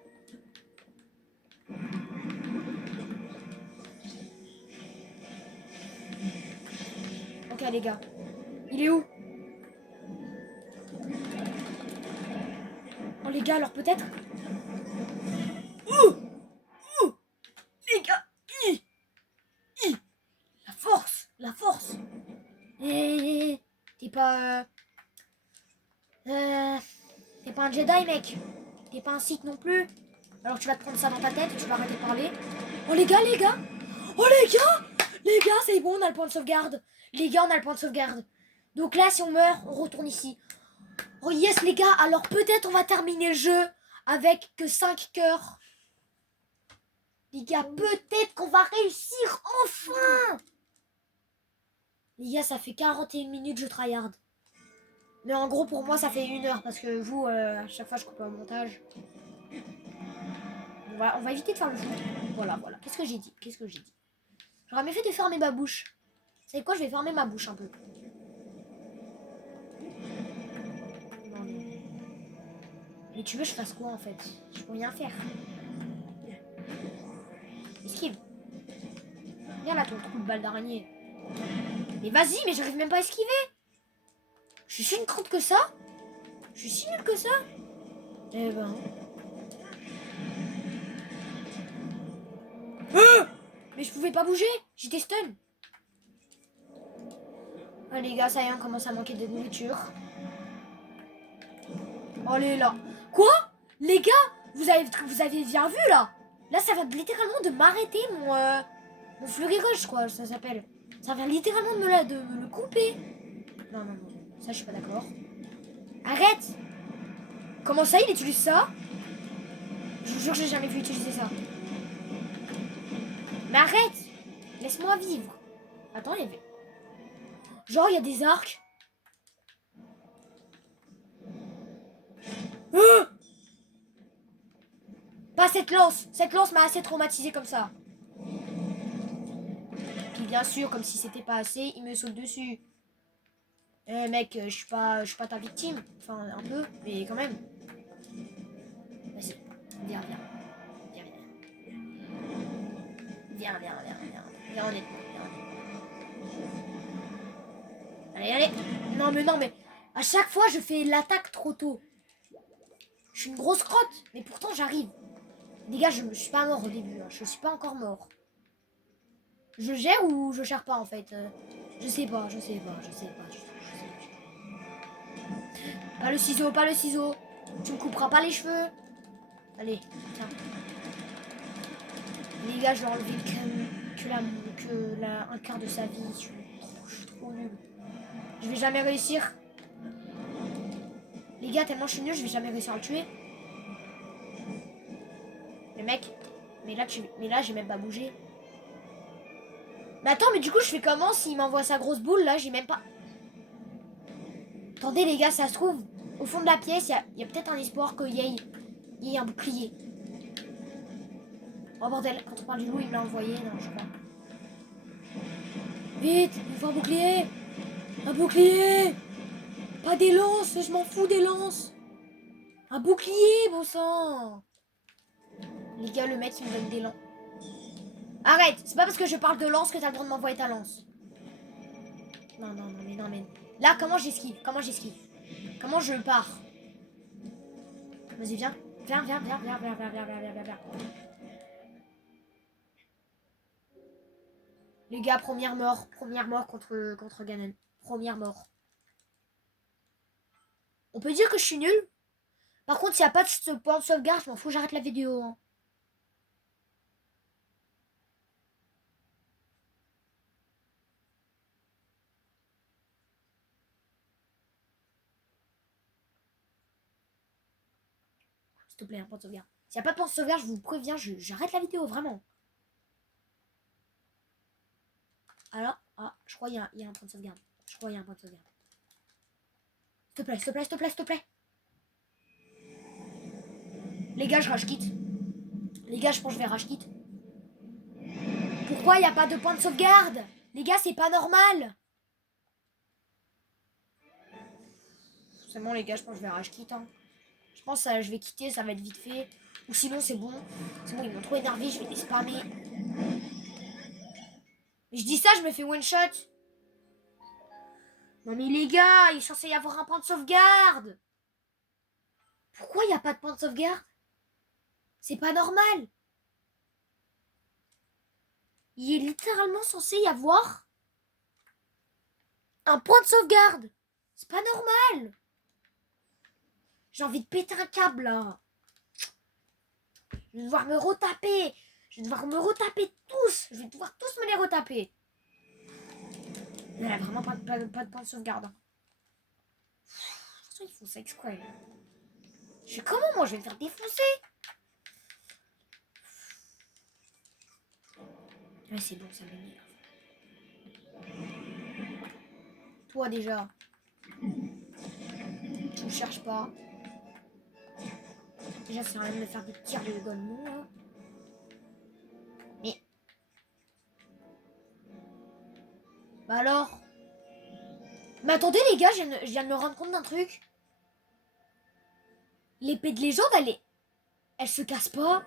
Ok, les gars. Il est où? Oh, les gars, alors peut-être? Ouh! Ouh! Les gars! La force! La force! T'es pas... T'es pas un Jedi, mec. T'es pas un Sith non plus. Alors tu vas te prendre ça dans ta tête et tu vas arrêter de parler. Oh les gars, les gars! Oh les gars! Les gars, c'est bon, on a le point de sauvegarde. Les gars, on a le point de sauvegarde. Donc là, si on meurt, on retourne ici. Oh yes, les gars, alors peut-être on va terminer le jeu avec que 5 cœurs. Les gars, peut-être qu'on va réussir enfin. Les gars, ça fait 41 minutes, je tryhard. Mais en gros, pour moi, ça fait 1 heure parce que vous, à chaque fois, je coupe un montage. On va éviter de faire le jeu. Voilà. Qu'est-ce que j'ai dit? J'aurais mieux fait de fermer ma bouche. Vous savez quoi? Je vais fermer ma bouche un peu. Non. Mais tu veux que je fasse quoi en fait? Je peux rien faire. Esquive. Viens là ton trou de balle d'araignée. Mais vas-y, mais j'arrive même pas à esquiver. Je suis si une crotte que ça? Je suis si nulle que ça? Eh ben. Mais je pouvais pas bouger. J'étais stun. Oh les gars, ça y est, on commence à manquer de nourriture. Oh les là. Quoi? Les gars, vous avez bien vu là? Là, ça va littéralement de m'arrêter mon fleury rush, je crois, ça s'appelle. Ça vient littéralement de me le couper. Non. Ça, je suis pas d'accord. Arrête! Comment ça, il utilise ça? Je vous jure que j'ai jamais vu utiliser ça. Mais arrête! Laisse-moi vivre. Attends, il y avait... Genre, il y a des arcs. Pas cette lance! Cette lance m'a assez traumatisé comme ça. Puis bien sûr, comme si c'était pas assez, il me saute dessus. Eh mec, je suis pas ta victime. Enfin, un peu, mais quand même. Vas-y, viens. Viens, honnêtement. Allez. Non, mais. À chaque fois, je fais l'attaque trop tôt. Je suis une grosse crotte, mais pourtant j'arrive. Les gars, je suis pas mort au début. Hein. Je suis pas encore mort. Je gère ou je gère pas en fait? Je sais pas. Pas le ciseau. Tu me couperas pas les cheveux. Allez, tiens. Les gars, je vais enlever un quart de sa vie. Je suis trop nul. Je vais jamais réussir. Les gars, tellement je suis nul, je vais jamais réussir à le tuer. Mais mec, mais là j'ai même pas bougé. Mais attends, mais du coup je fais comment s'il m'envoie sa grosse boule là? J'ai même pas... Attendez les gars, ça se trouve, au fond de la pièce, il y a peut-être un espoir qu'il y ait un bouclier. Oh bordel, quand on parle du loup, il me l'a envoyé, non je crois. Vite, il faut un bouclier. Un bouclier. Pas des lances, je m'en fous des lances. Un bouclier, bon sang. Les gars, le mec il me donne des lances. Arrête, c'est pas parce que je parle de lance que t'as le droit de m'envoyer ta lance. Non, mais... Là, comment j'esquive? Comment je pars? Vas-y, viens. Viens. Les gars, première mort contre Ganon. Première mort. On peut dire que je suis nul, Par contre, s'il n'y a pas de ce point de sauvegarde, je m'en fous, j'arrête la vidéo. Hein. S'il te plaît, un point de sauvegarde. S'il n'y a pas de point de sauvegarde, je vous préviens, j'arrête la vidéo, vraiment. Alors, je crois qu'il y a un point de sauvegarde. Je crois qu'il y a un point de sauvegarde. S'il te plaît, s'il te plaît, s'il te plaît, s'il te plaît. Les gars, je rage quitte. Les gars, je pense que je vais rage quitte. Pourquoi il n'y a pas de point de sauvegarde? Les gars, c'est pas normal. C'est bon, les gars, je pense que je vais rage quitte. Hein. Je pense que je vais quitter, ça va être vite fait. Ou sinon, c'est bon. C'est bon, ils m'ont trop énervé, je vais les spammer. Mais je dis ça, je me fais one shot. Non mais les gars, il est censé y avoir un point de sauvegarde. Pourquoi il n'y a pas de point de sauvegarde? C'est pas normal. Il est littéralement censé y avoir un point de sauvegarde. C'est pas normal. J'ai envie de péter un câble là. Je vais devoir me retaper. Je vais devoir me retaper tous. Je vais devoir tous me les retaper. Il n'y a vraiment pas de point de sauvegarde. De toute façon, ils font ça exprès. Je sais comment moi je vais me faire défoncer. Ouais, c'est bon, ça m'énerve. Toi déjà. Tu me cherches pas. Déjà, ça sert à rien de me faire des tirs de golemon là. Mais. Bah alors. Mais attendez les gars, je viens de me rendre compte d'un truc. L'épée de légende, elle se casse pas.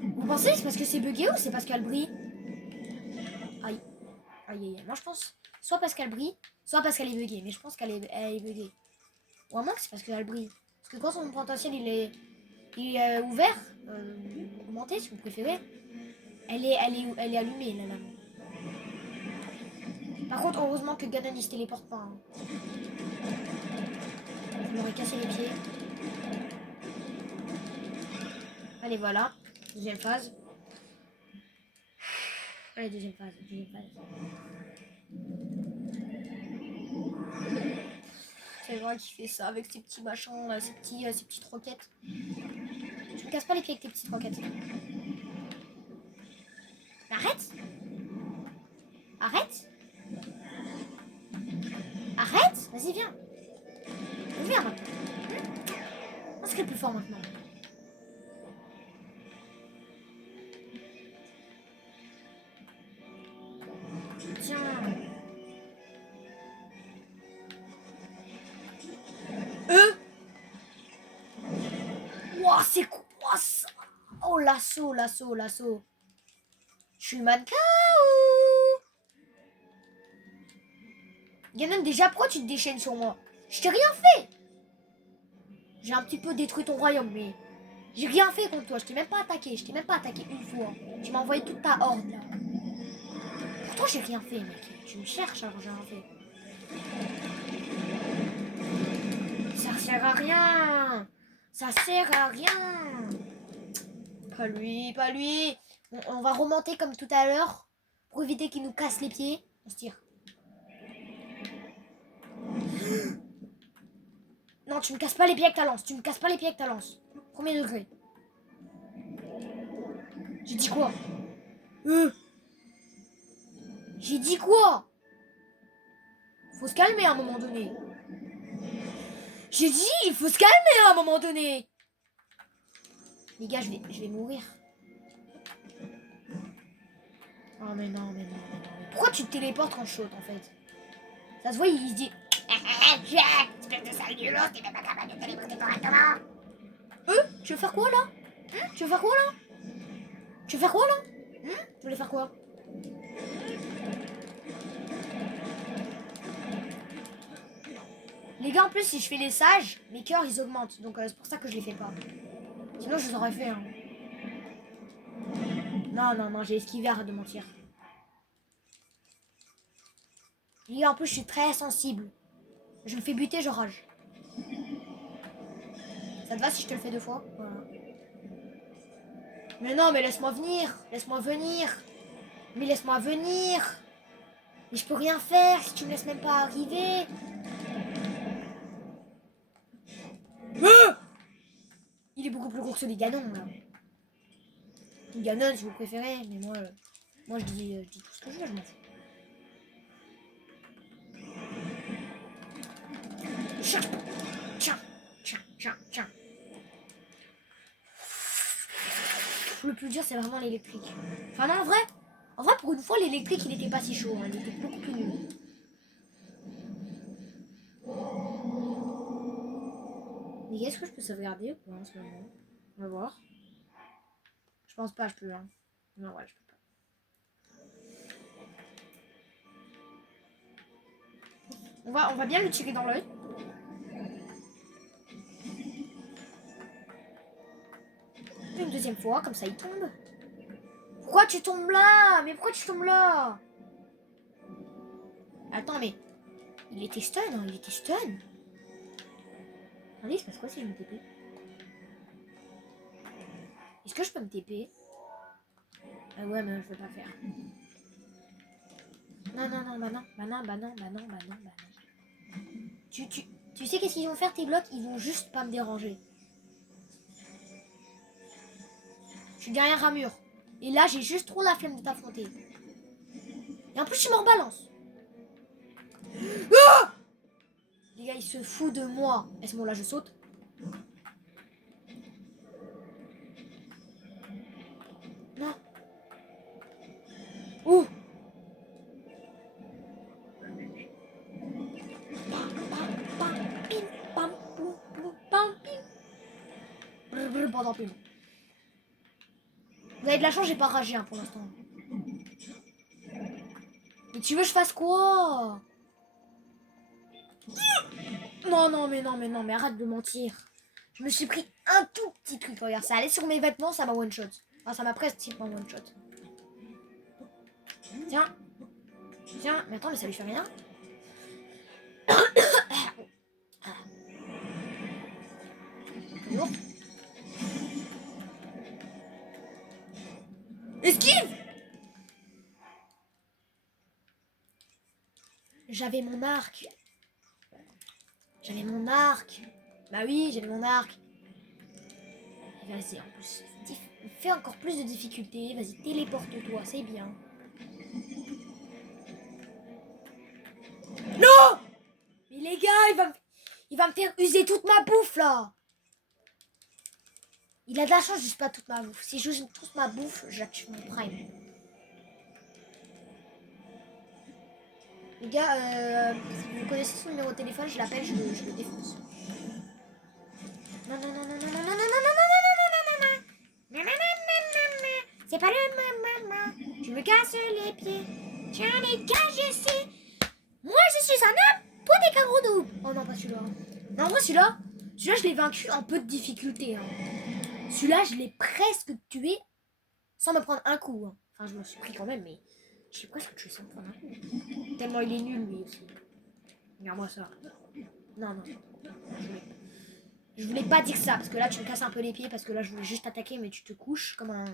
Vous pensez que c'est parce que c'est bugué ou c'est parce qu'elle brille? Aïe. Aïe aïe aïe. Moi je pense soit parce qu'elle brille, soit parce qu'elle est buggée. Mais je pense qu'elle est buggée. Ou à moins que c'est parce qu'elle brille. Parce que quand son potentiel il est ouvert, augmenté si vous préférez, elle est allumée la lame. Par contre, heureusement que Ganon il se téléporte pas. Hein. Je m'aurais cassé les pieds. Allez, voilà. Deuxième phase. Allez, deuxième phase. C'est vrai qu'il fait ça avec ses petits machins, ses petites roquettes. Tu me casses pas les pieds avec tes petites roquettes. Arrête! Arrête! Arrête! Vas-y, viens! Viens maintenant! On serait plus fort maintenant. Tiens! Wow, c'est quoi ça? Oh, l'assaut! Je suis le mannequin ou... Ganon, déjà, pourquoi tu te déchaînes sur moi? Je t'ai rien fait! J'ai un petit peu détruit ton royaume, mais... J'ai rien fait contre toi, je t'ai même pas attaqué une fois. Tu m'as envoyé toute ta horde, là. Pourtant, j'ai rien fait, mec. Tu me cherches alors j'ai rien fait. Ça sert à rien! Ça sert à rien! Pas lui! On va remonter comme tout à l'heure, pour éviter qu'il nous casse les pieds. On se tire. Non, tu me casses pas les pieds avec ta lance. Premier degré. J'ai dit quoi? J'ai dit quoi? Faut se calmer à un moment donné. J'ai dit, il faut se calmer à un moment donné. Les gars, je vais mourir. Oh mais non. Pourquoi tu te téléportes quand je saute en fait? Ça se voit, il se dit... Espèce de sale nulot, t'es même pas capable de téléporter correctement. Tu veux faire quoi là? Tu veux faire quoi là? Tu voulais faire quoi? Les gars, en plus, si je fais les sages, mes cœurs ils augmentent. Donc c'est pour ça que je les fais pas. Sinon, je les aurais fait. Hein. Non, j'ai esquivé, arrête de mentir. Et en plus, je suis très sensible. Je me fais buter, je rage. Ça te va si je te le fais 2 fois? Voilà. Mais non, mais laisse-moi venir. Laisse-moi venir. Mais laisse-moi venir. Mais je peux rien faire si tu me laisses même pas arriver. Il est beaucoup plus gros que celui de Ganon, là. Ganon, si vous préférez, mais moi je dis tout ce que je veux, je m'en fous. Tiens, tiens, tiens, tiens, tiens. Le plus dur, c'est vraiment l'électrique. Enfin, non, en vrai, pour une fois, l'électrique, il était pas si chaud, hein, il était beaucoup plus nul. Mais est-ce que je peux sauvegarder ou quoi en ce moment? On va voir. Je pense pas, je peux. Hein. Non, ouais, je peux pas. On va bien le tirer dans l'œil. Une deuxième fois, comme ça il tombe. Pourquoi tu tombes là? Mais pourquoi tu tombes là? Attends, mais il était stun, hein, il était stun. Attendez, il se passe quoi si je me TP? Est-ce que je peux me TP? Ah ouais, mais je veux pas faire. Non, non, non, bah non, bah non, bah non, bah non, bah non, bah non. Tu sais qu'est-ce qu'ils vont faire tes blocs? Ils vont juste pas me déranger. Je suis derrière un mur. Et là, j'ai juste trop la flemme de t'affronter. Et en plus, je me rebalance. Ah! Les gars, ils se foutent de moi. À ce moment-là, je saute. Non. Ouh. Vous avez de la chance, j'ai pas ragé hein, pour l'instant. Mais tu veux que je fasse quoi? Non, non, mais non, mais non, mais arrête de mentir. Je me suis pris un tout petit truc. Regarde, ça allait sur mes vêtements, ça m'a one shot. Enfin, ça m'a presque one shot. Tiens. Tiens, mais attends, mais ça lui fait rien. Toujours. Esquive! J'avais mon arc. J'avais mon arc. Bah oui, j'avais mon arc. Vas-y, en plus, fais encore plus de difficultés. Vas-y, téléporte-toi, c'est bien. Non! Mais les gars, il va me faire user toute ma bouffe, là. Il a de la chance, j'use pas toute ma bouffe. Si j'use toute ma bouffe, j'active mon prime. Les gars, si vous connaissez son numéro de téléphone, je l'appelle, je le défonce. Non, non, non, non, non, non, non, non, non, non, non, non, non, non, non, non, non, c'est pas le maman. Tu me casses les pieds. Tiens les gars, je sais. Moi, je suis un homme. Toi, t'es qu'un gros double. Oh non, pas celui-là. Non, en vrai, celui-là, je l'ai vaincu en peu de difficulté. Hein. Celui-là, je l'ai presque tué sans me prendre un coup. Hein. Enfin, je m'en suis pris quand même, mais je l'ai presque tué sans me prendre un coup. Tellement il est nul, lui aussi. Regarde-moi ça. Non, non. Je voulais pas dire ça, parce que là, tu me casses un peu les pieds, parce que là, je voulais juste t'attaquer, mais tu te couches comme un...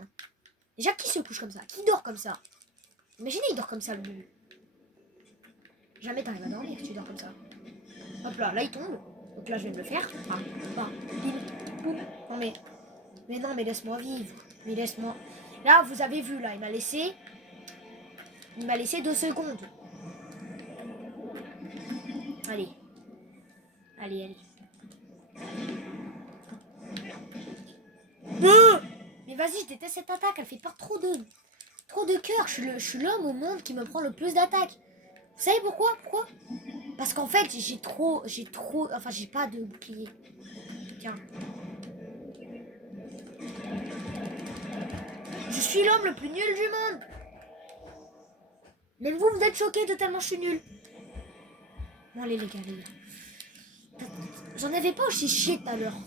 Déjà, qui se couche comme ça? Qui dort comme ça? Imaginez, il dort comme ça, le bébé. Jamais t'arrives à dormir si tu dors comme ça. Hop là, là, il tombe. Donc là, je viens de le faire. Ah, bim, boum. Non, mais non, mais laisse-moi vivre. Mais laisse-moi... Là, vous avez vu, là, il m'a laissé 2 secondes. Allez. Allez, allez. Mais vas-y, je déteste cette attaque, elle fait pas trop de cœur. Je suis l'homme au monde qui me prend le plus d'attaques. Vous savez pourquoi? Parce qu'en fait, enfin, j'ai pas de bouclier. Tiens. Je suis l'homme le plus nul du monde. Même vous êtes choqués de tellement je suis nul. Bon, allez, les gars. J'en avais pas aussi chier tout à l'heure.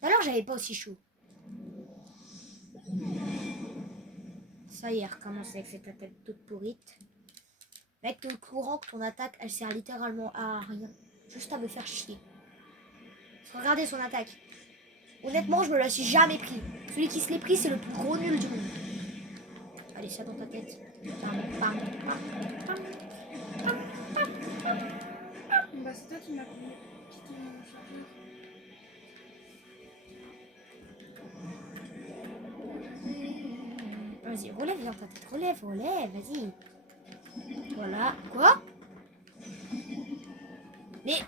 Tout à l'heure, j'avais pas aussi chaud. Ça y est, recommence avec cette attaque toute pourrite. Être au courant que ton attaque, elle sert littéralement à rien. Juste à me faire chier. Regardez son attaque. Honnêtement, je me la suis jamais pris. Celui qui se l'est pris, c'est le plus gros nul du monde. Allez, ça dans ta tête. Bah, c'est toi qui m'as piqué mon chargeur. Vas-y, relève dans ta tête. Relève, vas-y. Voilà. Quoi? Mais...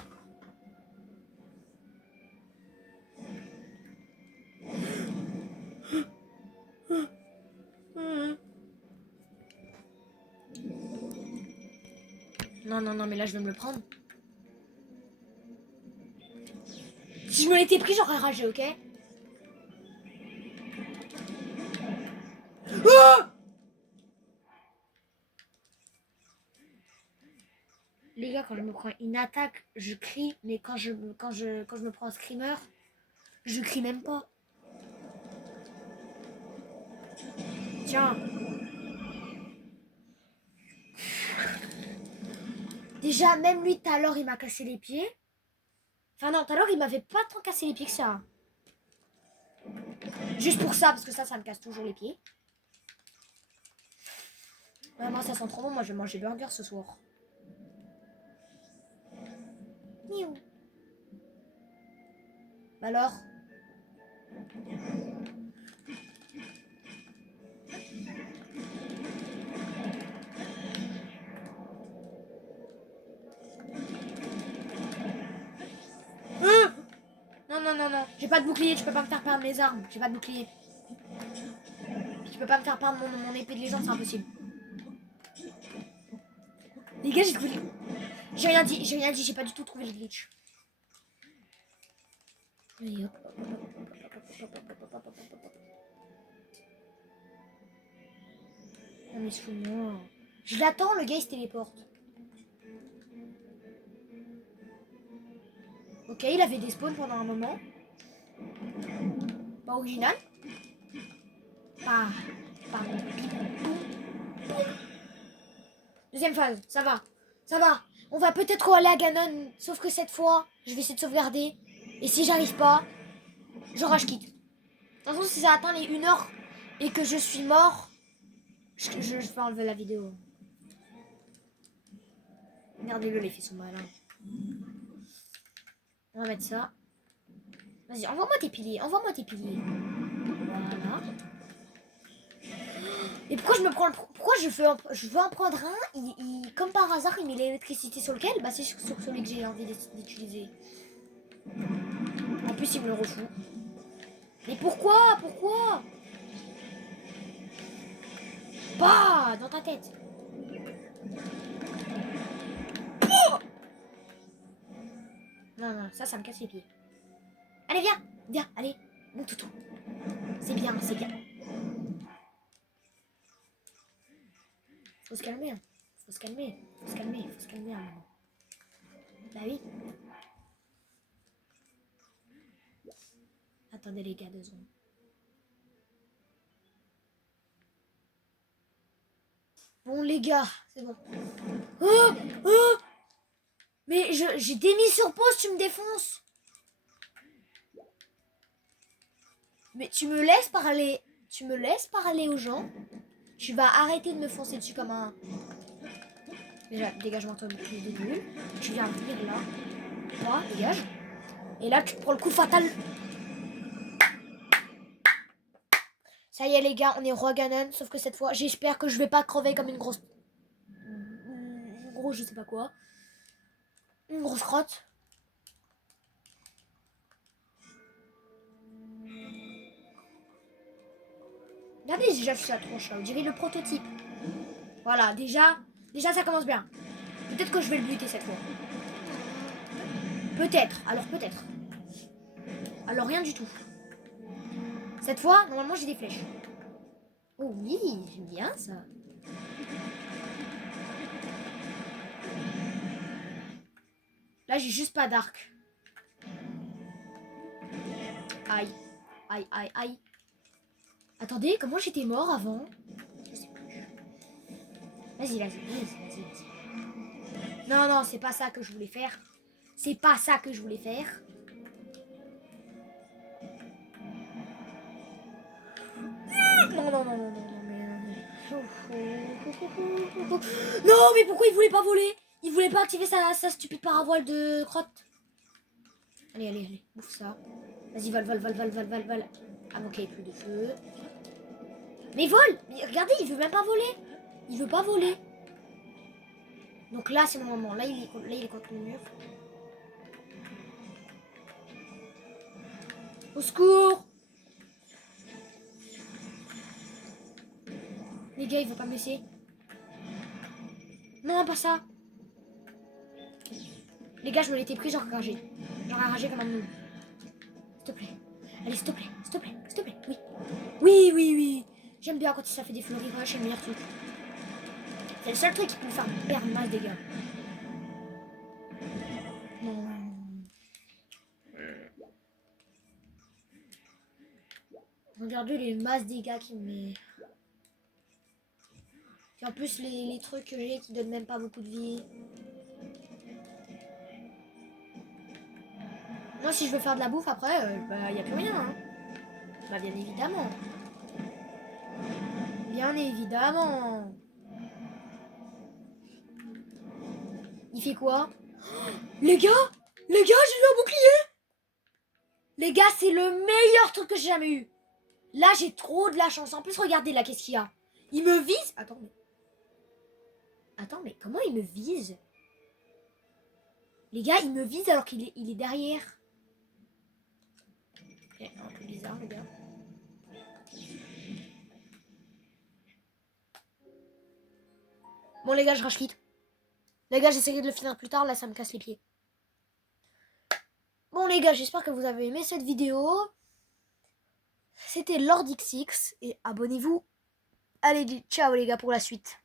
Non, mais là, je vais me le prendre. Si je me l'étais pris, j'aurais ragé, ok? Les gars, quand je me prends une attaque, je crie, mais quand je me prends un screamer, je crie même pas. Tiens. Déjà, même lui, tout à l'heure, il m'a cassé les pieds. Enfin non, tout à l'heure, il m'avait pas tant cassé les pieds que ça. Juste pour ça, parce que ça me casse toujours les pieds. Vraiment, ça sent trop bon. Moi, je vais manger burger ce soir. Miaou. Bah alors? Non. J'ai pas de bouclier, tu peux pas me faire perdre mes armes. J'ai pas de bouclier. Tu peux pas me faire perdre mon épée de légende, c'est impossible. Les gars, j'ai rien dit, j'ai pas du tout trouvé le glitch. Allez, hop. Non mais c'est moi. Je l'attends, le gars il se téléporte. Ok, il avait des spawns pendant un moment. Pas original. Pas. Deuxième phase, ça va. On va peut-être aller à Ganon, sauf que cette fois, je vais essayer de sauvegarder. Et si j'arrive pas, je rage quitte. De toute façon, si ça atteint les 1 heure et que je suis mort, je vais enlever la vidéo. Regardez-le, les filles sont malins. On va mettre ça. Vas-y, envoie-moi tes piliers. Voilà. Et pourquoi je me prends pourquoi je veux en prendre un, comme par hasard, il met l'électricité sur lequel? Bah c'est sur celui que j'ai envie d'utiliser. En plus, il me le refout. Mais pourquoi? Bah, dans ta tête. Non, ça me casse les pieds. Allez, viens, allez, mon toutou. C'est bien. Faut se calmer. Faut se calmer un moment. Bah oui. Attendez les gars, 2 secondes. Bon les gars, c'est bon. Oh mais j'ai des mis sur pause, tu me défonces. Mais tu me laisses parler aux gens. Tu vas arrêter de me foncer dessus comme un... Déjà, dégagement toi de nul. Tu viens venir là. Moi, dégage. Et là, tu prends le coup fatal. Ça y est les gars, on est roi Ganon. Sauf que cette fois, j'espère que je vais pas crever comme une grosse... je sais pas quoi. Une grosse crotte. Regardez déjà sur la tronche là, on dirait le prototype. Voilà, déjà ça commence bien. Peut-être que je vais le buter cette fois. Peut-être. Alors rien du tout. Cette fois, normalement j'ai des flèches. Oh oui, j'aime bien ça. Là j'ai juste pas d'arc. Aïe. Attendez, comment j'étais mort avant? Je sais plus. Vas-y. Non, non, c'est pas ça que je voulais faire. C'est pas ça que je voulais faire. Non, non, non, non, non, non, non, mais pourquoi il voulait pas voler? Il voulait pas activer sa stupide paravoile de crotte. Allez, allez, allez, bouffe ça. Vas-y, vole, vole, vole, vole, vole, vole, vole. Avant qu'il n'y ait plus de feu. Mais il vole! Mais regardez, il veut même pas voler. Il veut pas voler. Donc là, c'est le moment. Là, il est contre le mur. Au secours! Les gars, il veut pas me laisser. Non, pas ça. Les gars, je me l'étais pris, genre ragé. Genre ragé comme un noob. S'il te plaît. Allez, s'il te plaît, s'il te plaît, s'il te plaît. Oui. Oui, oui, oui. J'aime bien quand ça fait des fleuris. Ouais, c'est le meilleur truc. C'est le seul truc qui peut me faire perdre masse dégâts. Non. Regardez les masses dégâts qu'il me met. Et en plus, les trucs que j'ai qui donnent même pas beaucoup de vie. Moi, si je veux faire de la bouffe après, bah, y a plus rien. Hein. Bah, bien évidemment. Bien évidemment. Il fait quoi? Les gars, j'ai eu un bouclier. Les gars, c'est le meilleur truc que j'ai jamais eu. Là, j'ai trop de la chance. En plus, regardez là, qu'est-ce qu'il y a? Il me vise. Attends, mais comment il me vise? Les gars, il me vise alors qu'il est derrière. C'est un peu bizarre, les gars. Bon, les gars, je rage quitte. Les gars, j'essaierai de le finir plus tard. Là, ça me casse les pieds. Bon, les gars, j'espère que vous avez aimé cette vidéo. C'était Lord XX. Et abonnez-vous. Allez, ciao, les gars, pour la suite.